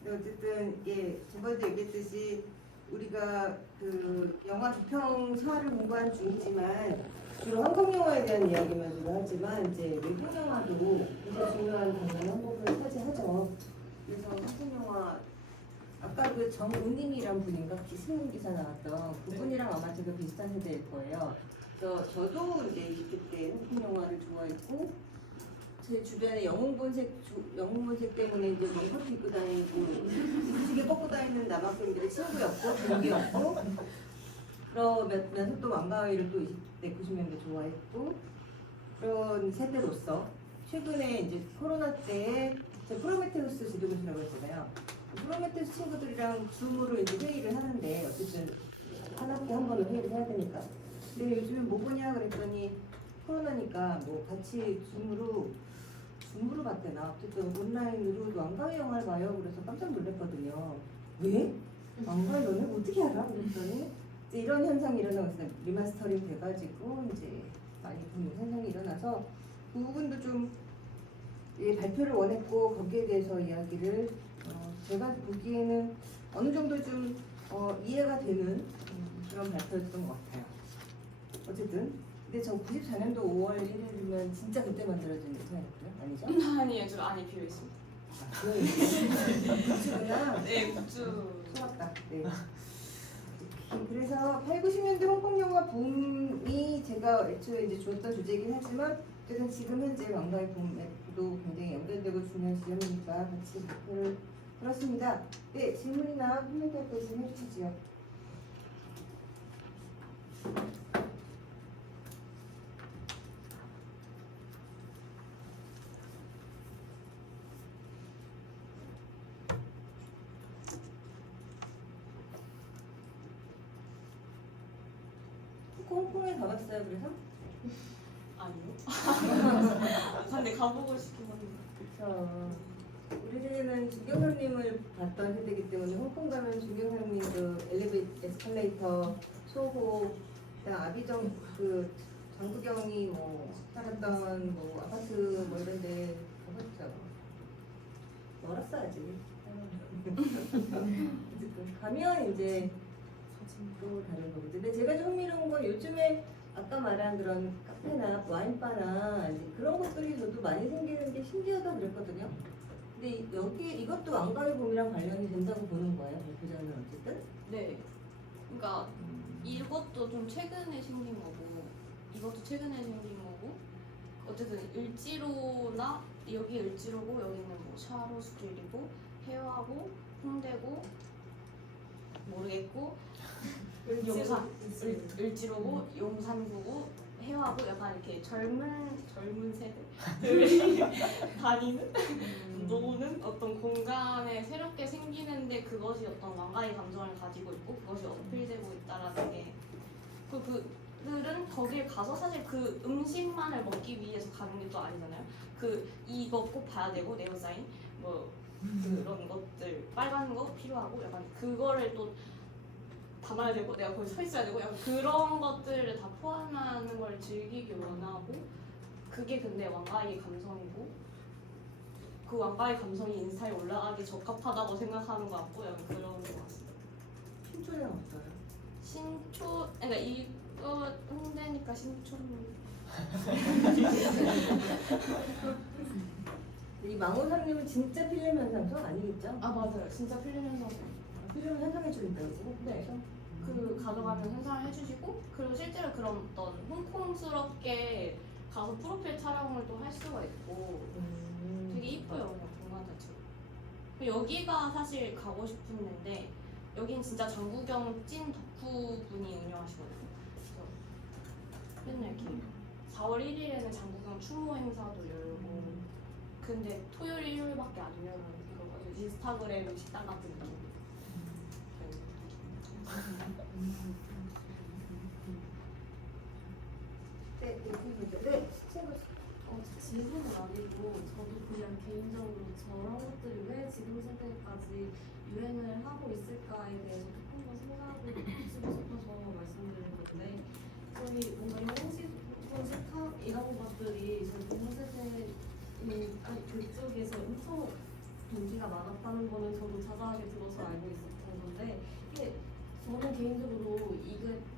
근데 어쨌든 이게 저번에 얘기했듯이 우리가 그 영화 비평사를 공부한 중이지만 주로 한국 영화에 대한 이야기만 주로 하지만 이제 외국 영화도 굉장히 중요한 방면 한 부분을 차지하죠. 그래서 한국 영화 아까 그 정우님이란 분인가 신문 기사 나왔던 그분이랑 아마 제가 비슷한 세대일 거예요. 그래서 저도 이제 20대 때 한국 영화를 좋아했고, 제 주변에 영웅본색 때문에 이제 롱커트 입고 다니고 무지개 꺾고 다니는 남학생들의 친구였고 동기였고, 그러면서 또 왕가위를 또 20대 90년대 좋아했고, 그런 세대로서 최근에 이제 코로나 때에 제가 프로메테우스 지도교수라고 했잖아요. 프로메테우스 친구들이랑 줌으로 이제 회의를 하는데, 어쨌든 하나부터 한 번은 회의를 해야 되니까. 근데 요즘에 뭐 보냐 그랬더니 코로나니까 뭐 같이 줌으로 봤대나. 어쨌든 온라인으로 왕가위 영화를 봐요. 그래서 깜짝 놀랐거든요. 왜? 왕가위 너네 어떻게 알아? 그랬더니 이제 이런 현상이 일어나고 있어요. 리마스터링 돼가지고 이제 많이 보는 현상이 일어나서 그 부분도 좀 발표를 원했고, 거기에 대해서 이야기를 제가 보기에는 어느 정도 좀 이해가 되는 그런 발표였던 것 같아요. 어쨌든 근데 저 94년도 5월 1일이면 진짜 그때 만들어진 의사였고요? 아니죠? 아니에요. 저 안에 비어 있습니다. 굿즈구나. 네, 굿즈. 속았다. 네. 그래서 8, 90년대 홍콩 영화 붐이 제가 애초에 이제 주었던 주제이긴 하지만, 어쨌든 지금 현재 왕가의 붐에도 굉장히 연결되고 중요한 지점이니까 같이 발표를 들었습니다. 네, 질문이나 코멘트 할 거 있으면 해주시죠. 홍콩에 가봤어요, 그래서? 아니요. 근데 가보고 싶긴 한데. 그렇죠. 우리 세대는 주경선님을 봤던 세대이기 때문에 홍콩 가면 주경선님 그 에스컬레이터, 소호, 그다음 아비정 그 장구경이 뭐 살았던 뭐 아파트 뭐 이런데 가봤죠. 멀었어야지. 어쨌든 가면 이제 또 다른 거거든요. 근데 제가 좀 흥미로운 건 요즘에 아까 말한 그런 카페나 와인바나 이제 그런 것들이 저도 많이 생기는 게 신기하다 그랬거든요. 근데 이것도 왕가의 봄이랑 관련이 된다고 보는 거예요, 발표자는 어쨌든? 네. 그러니까 이것도 좀 최근에 생긴 거고 이것도 최근에 생긴 거고 어쨌든 을지로나 여기 을지로고 여기는 뭐 샤로스트리고 해화고 홍대고 모르겠고 용산 을지로고 용산구고 해화고 약간 이렇게 젊은 세대들이 다니는 노는 어떤 공간에 새롭게 생기는데 그것이 어떤 왕가의 감정을 가지고 있고 그것이 어필되고 있다라는 게 그들은 거길 가서 사실 그 음식만을 먹기 위해서 가는 게 또 아니잖아요. 그 이거 꼭 봐야 되고 네오사인 뭐 그런 것들 빨간 거 필요하고 약간 그거를 또 담아야 되고 내가 거기 서 있어야 되고 약간 그런 것들을 다 포함하는 걸 즐기기 원하고 그게 근데 왕가의 감성이고 그 왕가의 감성이 인스타에 올라가기 적합하다고 생각하는 것 같고 약간 그런 것 같습니다. 신촌은 없어요. 신촌 그러니까 이거 홍대니까 신촌 이 망호삼림은 진짜 필름 현상성 아니겠죠? 아 맞아요 진짜 필름 현상 필름을 현상해 주겠다고? 네. 그 가져가면 현상을 해주시고 그리고 실제로 그런 어떤 홍콩스럽게 가서 프로필 촬영을 또 할 수가 있고 되게 이뻐요 그냥 공간 자체가. 여기가 사실 가고 싶은 데인데 여긴 진짜 장구경 찐 덕후분이 운영하시거든요. 그래서 맨날 이렇게 4월 1일에는 장구경 추모 행사도 열고 근데 토요일 일요일밖에 안 열어요. 이거 인스타그램 식당 같은 느낌. 네, 친구. 질문은 아니고 저도 그냥 개인적으로 저런 것들이 왜 지금 세대까지 유행을 하고 있을까에 대해서 조금 더 생각을 해보고 싶어서 말씀드린 건데 저희 뭔가 형식권 색학 이런 것들이 저희 부모 세대 그쪽에서 엄청 인기가 많았다는 거는 저도 자세하게 들어서 알고 있었던 건데 이게 저는 개인적으로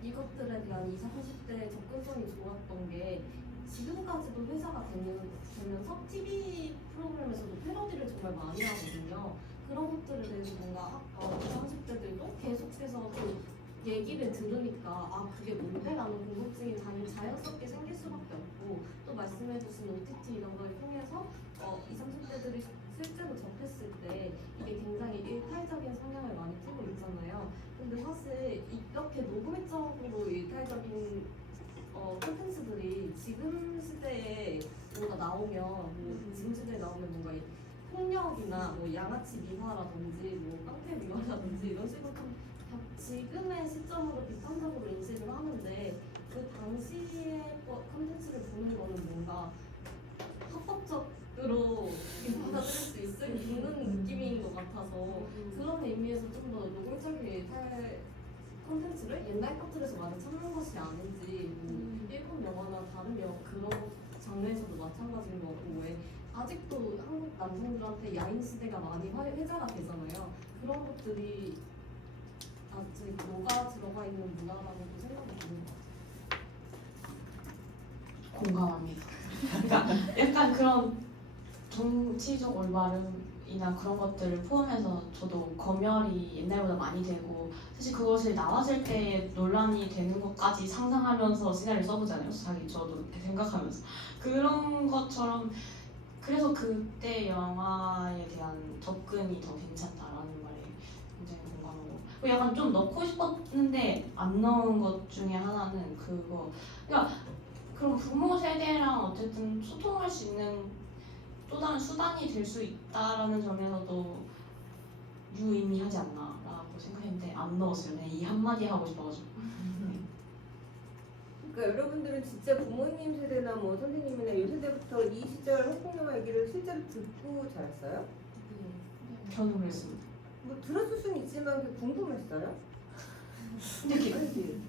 이것들에 대한 20, 30대 접근성이 좋았던 게 지금까지도 회자가 되면서 TV 프로그램에서도 패러디를 정말 많이 하거든요. 그런 것들에 대해서 뭔가 20, 30대들도 계속해서 그 얘기를 들으니까 아 그게 뭔데라는 궁금증이 자연스럽게 생길 수밖에 없고 또 말씀해주신 OTT 이런 걸 통해서 20, 30대들이 실제로 접했을 때 이게 굉장히 일탈적인 성향을 많이 띠고 있잖아요. 근데 사실 이렇게 노골적으로 일탈적인 콘텐츠들이 지금 시대에 뭔가 나오면 지금 시대에 나오면 뭔가 이 폭력이나 뭐 양아치 미화라든지 뭐 깡패 미화라든지 이런 식으로 좀 지금의 시점으로 비판적으로 인식을 하는데 그 당시의 콘텐츠를 보는 거는 뭔가 합법적으로 받아들일 수 있는 느낌인 것 같아서 그런 의미에서 좀 더 노골적인 일탈 콘텐츠를 옛날 것들에서 많이 찾는 것이 아닌지 뭐 일본 영화나 다른 그런 장르에서도 마찬가지인 것 같고 왜 아직도 한국 남성들한테 야인 시대가 많이 회자가 되잖아요. 그런 것들이 아직 녹아 들어가 있는 문화라고 생각이 드는 것 같아요. 공감합니다. 그러니까 약간 그런 정치적 올바름이나 그런 것들을 포함해서 저도 검열이 옛날보다 많이 되고 사실 그것을 나왔을 때 논란이 되는 것까지 상상하면서 시나리오 써보잖아요. 저도 이렇게 생각하면서 그런 것처럼 그래서 그때 영화에 대한 접근이 더 괜찮다라는 말에 굉장히 공감하고 약간 좀 넣고 싶었는데 안 넣은 것 중에 하나는 그거 그러니까 그럼 부모 세대랑 어쨌든 소통할 수 있는 또 다른 수단이 될 수 있다라는 점에서도 유의미하지 않나라고 생각했는데 안 넣었어요. 그냥 이 한마디 하고 싶어가지고. 그러니까 여러분들은 진짜 부모님 세대나 뭐 선생님이나 이 세대부터 이 시절 홍콩 영화 얘기를 실제로 듣고 자랐어요? 저는 그랬습니다. 뭐 들었을 수는 있지만 그게 궁금했어요? 근데 이렇게 아니지.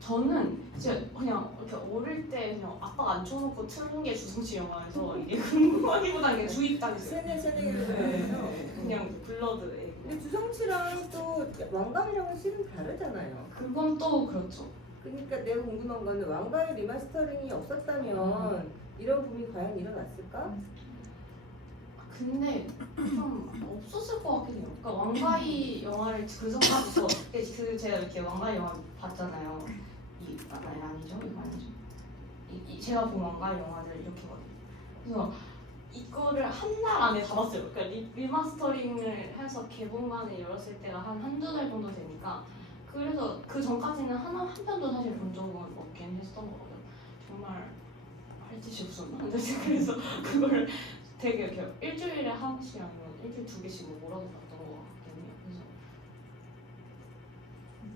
저는 이제 그냥 이렇게 어릴 때 그냥 아빠가 앉혀놓고 틀는 게 주성치 영화여서 이게 궁금하기보다 그냥 주입당했어요. 세대기로 네, 들어서. 그냥 블러드. 근데 주성치랑 또 왕가이랑은 실은 다르잖아요. 그건 또 그렇죠. 그러니까 내가 궁금한 거는 왕가의 리마스터링이 없었다면 이런 붐이 과연 일어났을까? 근데 좀 없었을 것 같긴 해요. 그러니까 왕가희 영화를 그 전까지 제가 이렇게 왕가희 영화 봤잖아요. 아니죠, 이거 아니죠. 제가 본 왕가희 영화들 이렇게거든요. 그래서 이거를 한 달 안에 다 봤어요. 그러니까 리마스터링을 해서 개봉관을 열었을 때가 한 한두 달 정도 되니까 그래서 그 전까지는 한 편도 사실 본 적은 없긴 했던 거거든요. 정말 할 짓이 없었나? 근데 그래서 그거를 되게 이렇게 일주일에 한 번씩 아니면 일주일 두 개씩 몰아서 봤던 것 같긴 해요.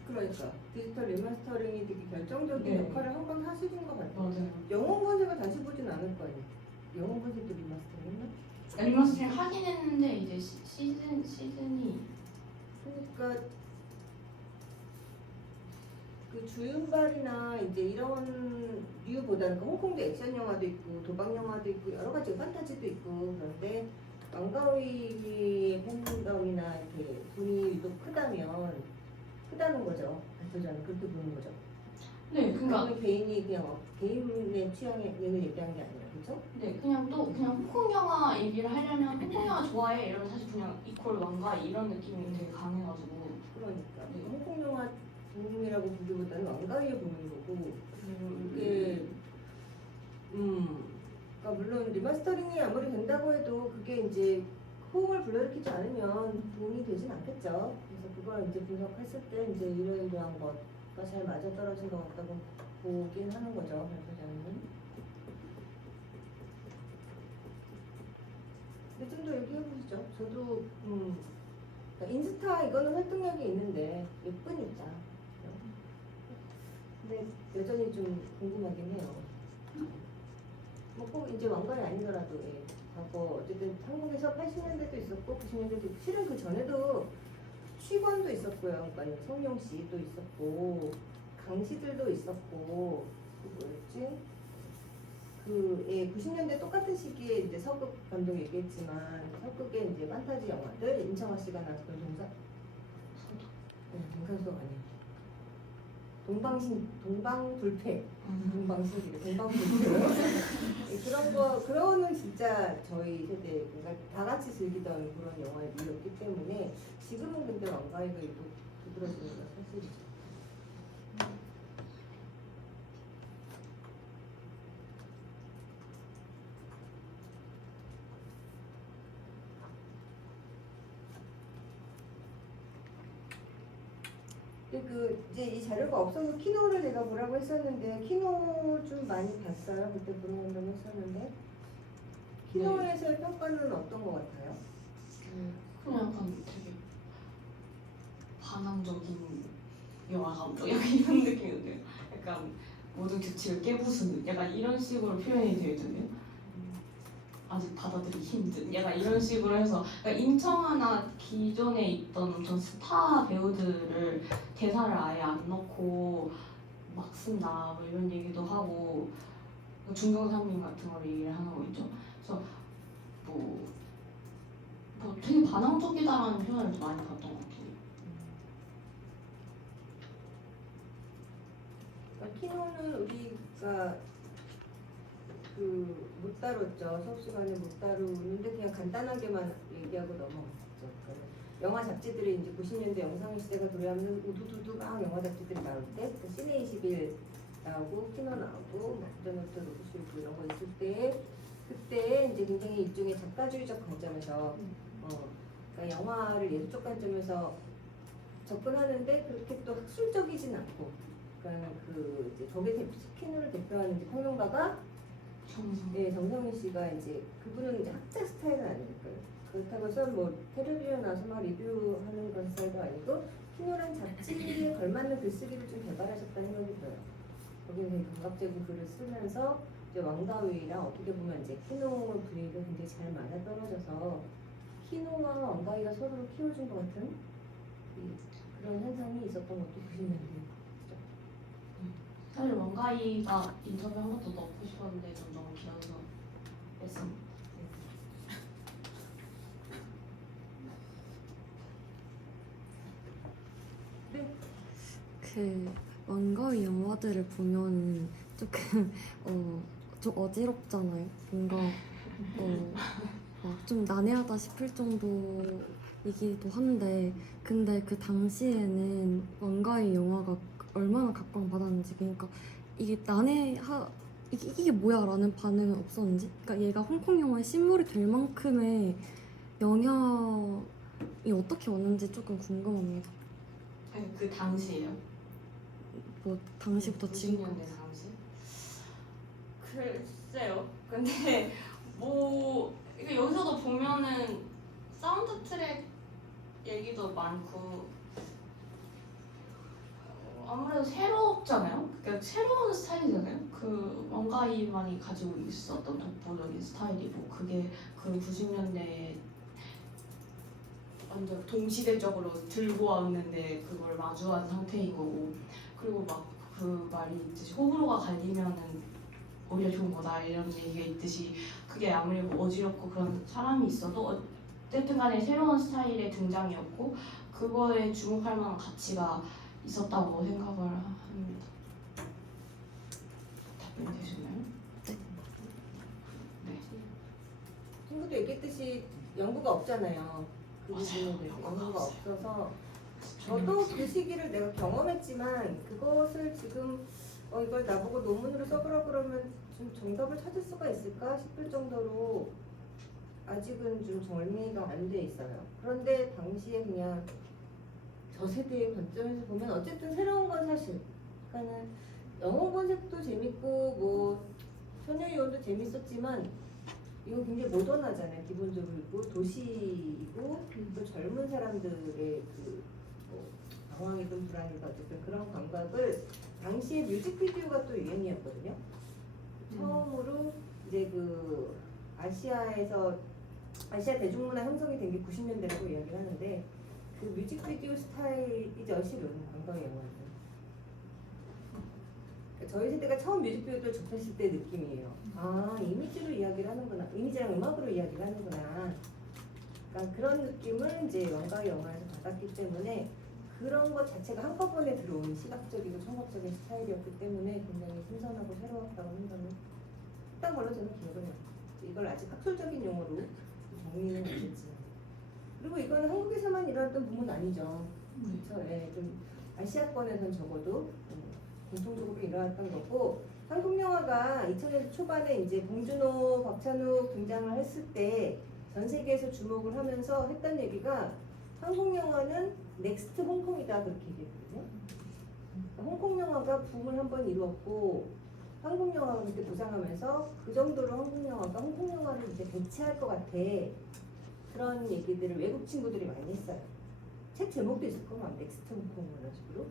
그래서 그러니까 디지털 리마스터링이 되게 결정적인 네. 역할을 한 번 하시는 것 같아요. 맞아요. 영혼 본색을 다시 보진 않을 거 아니에요. 영혼 본색도 리마스터링 했나? 리마스터링 하긴 했는데 이제 시즌이 그러니까 그 주윤발이나 이제 이런 류보다는 그 홍콩도 액션 영화도 있고 도박 영화도 있고 여러 가지 판타지도 있고 그런데 왕가위의 팬덤이나 이렇게 돈이 유독 크다는 거죠. 발표자는 그렇게 보는 거죠. 네, 그러니까 그러니까 개인이 그냥 개인의 취향을 얘기하는 게 아니라 그렇죠? 네, 그냥 홍콩 영화 얘기를 하려면 홍콩 영화 좋아해 이러면 사실 그냥 이퀄 왕가 이런 느낌이 되게 강해가지고 그러니까 네. 홍콩 영화 중이라고 보기보다는 왕가위에 보는 거고 이게 그러니까 물론 리마스터링이 아무리 된다고 해도 그게 이제 호응을 불러일으키지 않으면 돈이 되진 않겠죠. 그래서 그걸 이제 분석했을 때 이제 이러이러한 것과 잘 맞아 떨어진 것 같다고 보긴 하는 거죠, 발표자는. 근데 좀 더 얘기해 보시죠. 저도 그러니까 인스타 이거는 활동력이 있는데 예쁘니까. 근데 여전히 좀 궁금하긴 해요. 뭐 꼭 이제 왕가이 아니더라도 예. 하고 어쨌든 한국에서 80년대도 있었고 90년대도 있고 실은 그 전에도 취권도 있었고요. 그러니까 성룡 씨도 있었고 강씨들도 있었고 그 뭐였지? 그 90년대 똑같은 시기에 이제 서극 감독 얘기했지만 서극의 이제 판타지 영화들 임창화 씨가 나왔던 동상석 아니야. 동방불패. 그거는 진짜 저희 세대, 그러니까 다 같이 즐기던 그런 영화였기 때문에 지금은 근데 왕가위가 유독 두드러지는 건 사실이죠. 이제 이 자료가 없어서 키노를 제가 보라고 했었는데 키노 좀 많이 봤어요. 그때 보러 간다고 했었는데 키노에서의 평가는 어떤 것 같아요? 그냥 약간 되게 반항적인 영화 감독 약간 이런 느낌이었대요. 약간 모든 규칙을 깨부수는 약간 이런 식으로 표현이 되거든요. 아직 받아들이기 힘든 약간 이런 식으로 해서 그러니까 임청아나 기존에 있던 엄청 스타 배우들을 대사를 아예 안 넣고 막 쓴다 뭐 이런 얘기도 하고 중경상민 같은 걸 얘기를 하는 거 있죠. 그래서 뭐 되게 반항적이다라는 표현을 좀 많이 봤던 것 같아요. 그러니까 키노는 우리가 못 다뤘죠. 수업 시간에 못 다루는데 그냥 간단하게만 얘기하고 넘어갔죠. 그러니까 영화 잡지들이 이제 90년대 영상 시대가 도래하면 우두두두 막 영화 잡지들이 나올 때 시네 21 나오고 키노 나오고 뭐 부자노트 로브슈 이런 거 있을 때 그때 이제 굉장히 일종의 작가주의적 관점에서 그러니까 영화를 예술적 관점에서 접근하는데 그렇게 또 학술적이진 않고 그러니까 이제 거기에 키노를 대표하는 이제 평론가가 정성희 씨가 이제 그분은 이제 학자 스타일은 아니니까요. 그렇다고 해서 뭐 텔레비전 나와서 막 리뷰하는 그런 스타일도 아니고 키노란 잡지에 걸맞는 글쓰기를 좀 개발하셨다는 생각이 들어요. 거기서 되게 감각적인 글을 쓰면서 이제 왕가위랑 어떻게 보면 이제 키노 분위기가 굉장히 잘 맞아 떨어져서 키노와 왕가위가 서로를 키워준 것 같은 그런 현상이 있었던 것도 90년대에. 사실 왕가이가 인터뷰 한 것도 넣고 싶었는데 좀 너무 길어서 뺐습니다. 그 왕가위 영화들을 보면 조금 좀 어지럽잖아요. 뭔가 막 좀 난해하다 싶을 정도이기도 한데 근데 그 당시에는 왕가의 영화가 얼마나 각광받았는지 그러니까 이게 이게 뭐야 라는 반응은 없었는지 그러니까 얘가 홍콩 영화의 신물이 될 만큼의 영향이 어떻게 왔는지 조금 궁금합니다. 아니, 그 당시에요. 뭐 당시부터 지금 90년대 당시? 글쎄요. 근데 뭐 이거 여기서도 보면은 사운드 트랙 얘기도 많고 아무래도 새롭잖아요. 그러니까 새로운 스타일이잖아요. 그 왕가이만이 가지고 있었던 독보적인 스타일이고 그게 그 90년대에 완전 동시대적으로 들고 왔는데 그걸 마주한 상태인 거고 그리고 막 그 말이 있듯이 호불호가 갈리면은 오히려 좋은 거다 이런 얘기가 있듯이 그게 아무리 뭐 어지럽고 그런 사람이 있어도 어쨌든 간에 새로운 스타일의 등장이었고 그거에 주목할 만한 가치가 있었다고 생각을 합니다. 답변이 되셨나요? 네. 친구도 얘기했듯이 연구가 없잖아요. 그 맞아요. 부분에 대해서 연구가 연구가 없어요. 없어서 저도 그 시기를 내가 경험했지만 그것을 지금 이걸 나보고 논문으로 써보라 그러면 좀 정답을 찾을 수가 있을까 싶을 정도로 아직은 좀 정리가 안 돼 있어요. 그런데 당시에 그냥 저 세대의 관점에서 보면 어쨌든 새로운 건 사실. 그러니까는 영어 concept도 재밌고 뭐 소녀요원도 재밌었지만 이거 굉장히 모던하잖아요. 기본적으로 있고 도시이고 또 젊은 사람들의 뭐 방황이든 불안이든 어쨌든 그런 감각을 당시에 뮤직비디오가 또 유행이었거든요. 처음으로 이제 그 아시아 대중문화 형성이 된 게 90년대라고 이야기를 하는데 그 뮤직비디오 스타일이죠. 실은 관광의 영화는. 저희 세대가 처음 뮤직비디오를 접했을 때 느낌이에요. 아, 이미지로 이야기를 하는구나. 이미지랑 음악으로 이야기를 하는구나. 그러니까 그런 느낌을 이제 왕가의 영화에서 받았기 때문에 그런 것 자체가 한꺼번에 들어온 시각적이고 청각적인 스타일이었기 때문에 굉장히 신선하고 새로웠다고 생각을 했던 걸로 저는 기억을 해요. 이걸 아직 학술적인 용어로 정리는 못했지만. 그리고 이건 한국에서만 일어났던 부분은 아니죠. 그렇죠. 예, 좀 아시아권에선 적어도 공통적으로 일어났던 거고 한국 영화가 2000년대 초반에 이제 봉준호, 박찬욱 등장을 했을 때 전 세계에서 주목을 하면서 했던 얘기가 한국 영화는 넥스트 홍콩이다 그렇게 얘기했거든요. 홍콩 영화가 붐을 한번 이루었고 한국 영화가 그때 부상하면서 그 정도로 한국 영화가 홍콩 영화를 이제 대체할 것 같아 그런 얘기들을 외국 친구들이 많이 했어요. 책 제목도 있을 거면 넥스트 홍콩 이런 식으로.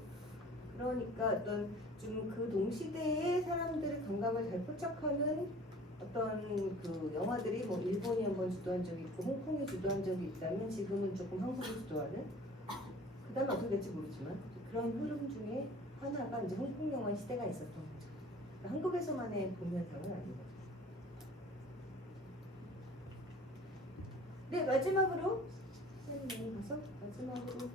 그러니까 어떤 좀 그 동시대의 사람들의 감각을 잘 포착하는 어떤 그 영화들이 뭐 일본이 한번 주도한 적이 있고 홍콩이 주도한 적이 있다면 지금은 조금 한국이 주도하는 그 다음에 어떻게 될지 모르지만 그런 흐름 중에 하나가 이제 홍콩 영화 시대가 있었던 거죠. 그러니까 한국에서만의 본 현상은 아닌 거죠. 네, 마지막으로 선생님 가서 마지막으로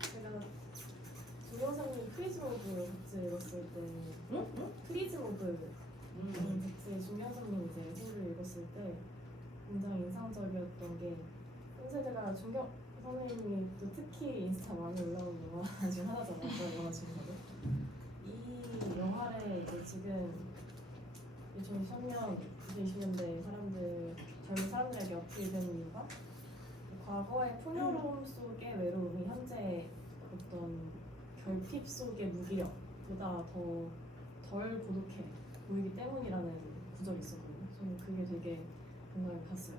제가 조영상님 프리즈 모드 같이 읽었을 때 응? 프리즈 모드 같이 조영상님 이제 책을 읽었을 때 굉장히 인상적이었던 게 현세대가 조경 선생님이 또 특히 인스타 많이 올라오는 영화 중 하나잖아요. 그런 영화 중에서도 이 영화를 이제 지금 2020년, 2020년대 젊은 사람들에게 어필되는 이유가 과거의 풍요로움 속의 외로움이 현재 어떤 결핍 속의 무기력보다 덜 고독해 보이기 때문이라는 구절이 있었거든요. 저는 그게 되게 공감이 갔어요.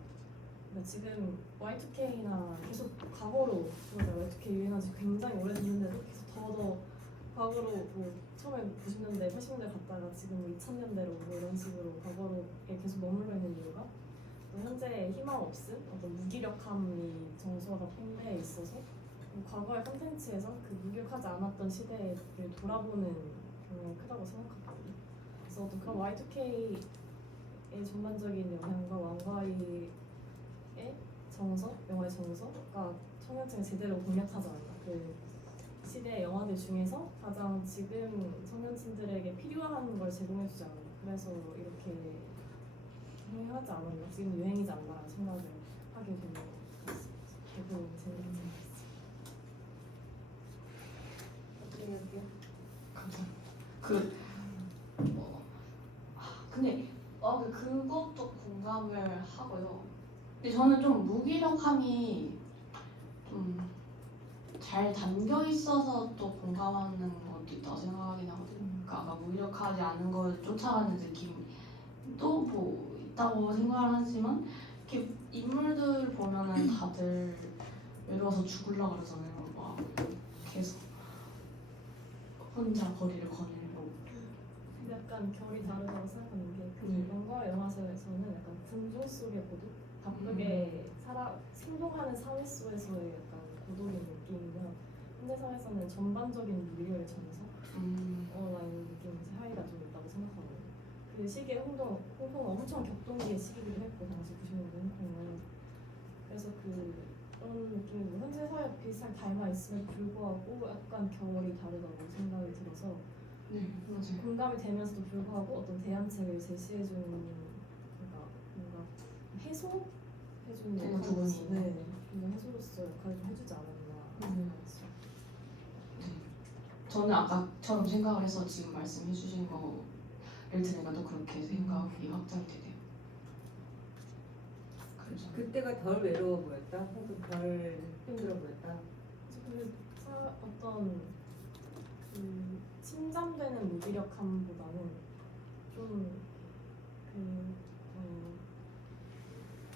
그러니까 지금 Y2K나 계속 과거로 Y2K 유행한 지 굉장히 오래됐는데도 계속 더 과거로 뭐 처음에 90년대, 80년대 갔다가 지금 2000년대로 뭐 이런 식으로 과거로 계속 머물러 있는 이유가 현재 희망 없음, 어떤 무기력함이 정서가 팽배해 있어서 과거의 콘텐츠에서 그 무기력하지 않았던 시대를 돌아보는 경향이 크다고 생각하거든요. 그래서 어떤 그런 Y2K의 전반적인 영향과 왕가의 정서, 영화의 정서가 청년층을 제대로 공략하지 않았나. 그 시대 영화들 중에서 가장 지금 청년층들에게 필요한 걸 제공해주지 않았나. 그래서 이렇게 유행하지 않았나, 지금 유행이지 않나라는 생각을 하게 되는 것 같습니다. 대부분 제 생각이었어요. 어떻게 해볼게요? 감사합니다. 근데 그것도 공감을 하고요. 근데 저는 좀 무기력함이 좀 잘 담겨 있어서 또 공감하는 것도 있다고 생각하긴 하거든요. 그러니까 아까 무기력하지 않은 걸 쫓아가는 느낌도 뭐 있다고 생각을 하지만 이렇게 인물들 보면은 다들 외로워서 죽으려고 그러잖아요. 막 계속 혼자 거리를 거닐고. 약간 결이 다르다고 생각하는 게 그 영화 영화사에서는 약간 군중 속의 고독, 바쁘게 생동하는 사회 속에서의 약간 고독인 느낌이면 현대사에서는 전반적인 무리를 전해서 라는 느낌의 차이가 좀 있다고 생각하거든요. 그 시기에 홍콩은 엄청 격동기의 시기기도 했고 당시 90년대 홍콩은. 그래서 그런 느낌이 현재 사회와 비슷하게 닮아 있음에도 불구하고 약간 결이 다르다고 생각이 들어서 네, 맞아요. 공감이 되면서도 불구하고 어떤 대안책을 제시해주는, 그러니까 뭔가 해소해주는 되는 역할로서, 부분이 있네. 네, 뭔가 해소로서 역할을 좀 해주지 않았나 생각했어요. 저는 아까처럼 생각을 해서 지금 말씀해주신 거를 들으니까 또 그렇게 생각이 확장이 되네요. 그래서 그때가 덜 외로워 보였다? 혹은 덜 힘들어 보였다? 그래서 어떤 침잠되는 무기력함보다는 좀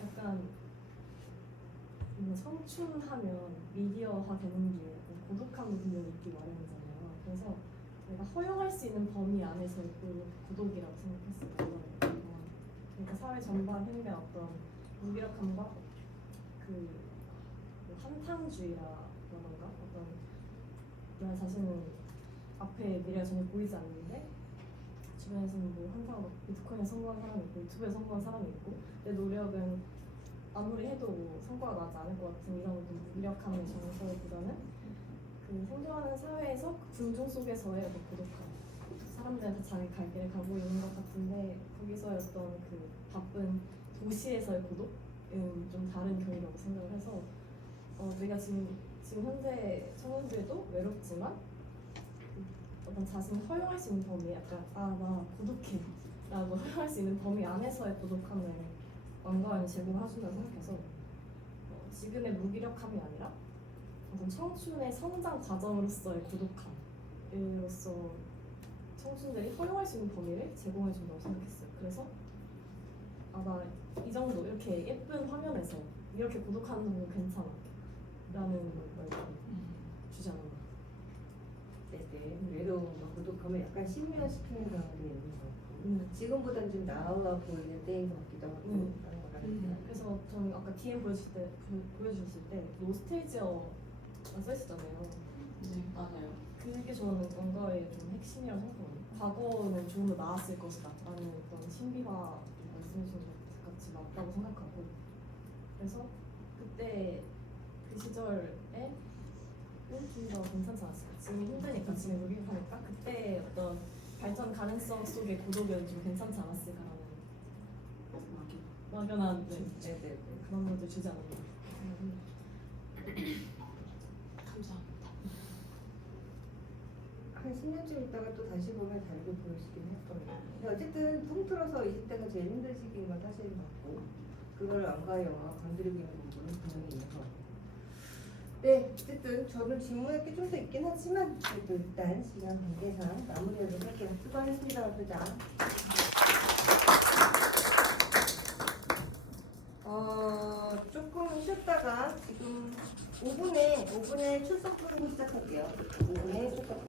약간 청춘하면 미디어화 되는 게 고독함도 분명히 있기 마련이잖아요. 그래서 내가 허용할 수 있는 범위 안에서의 고독이라고 생각했어요. 그러니까 사회 전반 현대 어떤 무기력함과 한탕주의라던가 어떤 나 자신은 앞에 미래가 전혀 보이지 않는데 주변에서는 뭐 항상 막 비트코인에 성공한 사람이 있고 유튜브에 성공한 사람이 있고 내 노력은 아무리 해도 뭐 성과가 나지 않을 것 같은 이런 어떤 무기력함의 정서보다는 그 생존하는 사회에서 그 군중 속에서의 어떤 고독함, 사람들한테 자기 갈 길을 가고 있는 것 같은데 거기서의 어떤 그 바쁜 도시에서의 고독은 좀 다른 결이라고 생각을 해서 내가 지금 현재 청년들도 외롭지만 어떤 자신을 허용할 수 있는 범위, 약간 나 고독해 라고 허용할 수 있는 범위 안에서의 고독함을 왕가와는 제공해준다고 생각해서 지금의 무기력함이 아니라 어떤 청춘의 성장 과정으로서의 고독함으로서 청춘들이 허용할 수 있는 범위를 제공해준다고 생각했어요. 그래서 나 이 정도 이렇게 예쁜 화면에서 이렇게 고독하는 정도 괜찮아 라는 걸 주지 않았나. 네네. 외로움과 고독함을 약간 심리화시키는 경우도 있는 것 같고 지금보다는 좀 나아 보이는 때인 것 같기도 하고 하는 거라는 그래서 저는 아까 DM 보여주셨을 때 노스텔지어가 써있었잖아요. 네, 맞아요. 그게 저는 뭔가의 좀 핵심이라고 생각하거든요. 과거는 조금 더 나았을 것이다 라는 어떤 신비화 말씀해주신 것 같이 맞다고 생각하고, 그래서 그때 그 시절에 좀 더 괜찮지 않았어요. 지금 힘드니까, 지금 무기력하니까 그때 어떤 발전 가능성 속의 고독은 좀 괜찮지 않았을까라는 막연한 네네. 그런 것들 주지 않았나. 감사합니다. 한 10년쯤 있다가 또 다시 보면 다르게 보이시긴 할 거예요. 근데 어쨌든 통틀어서 20대가 제일 힘든 시기인 건 사실인 것 같고 그걸 왕가의 영화가 건드리고 있는 부분은 분명히 있는 것 같고 네, 어쨌든 저는 질문할 게 좀 더 있긴 하지만 그래도 일단 시간 관계상 마무리하도록 할게요. 수고하셨습니다. 부장. 조금 쉬었다가 지금 5분에 출석 부르고 시작할게요. 5분에 출석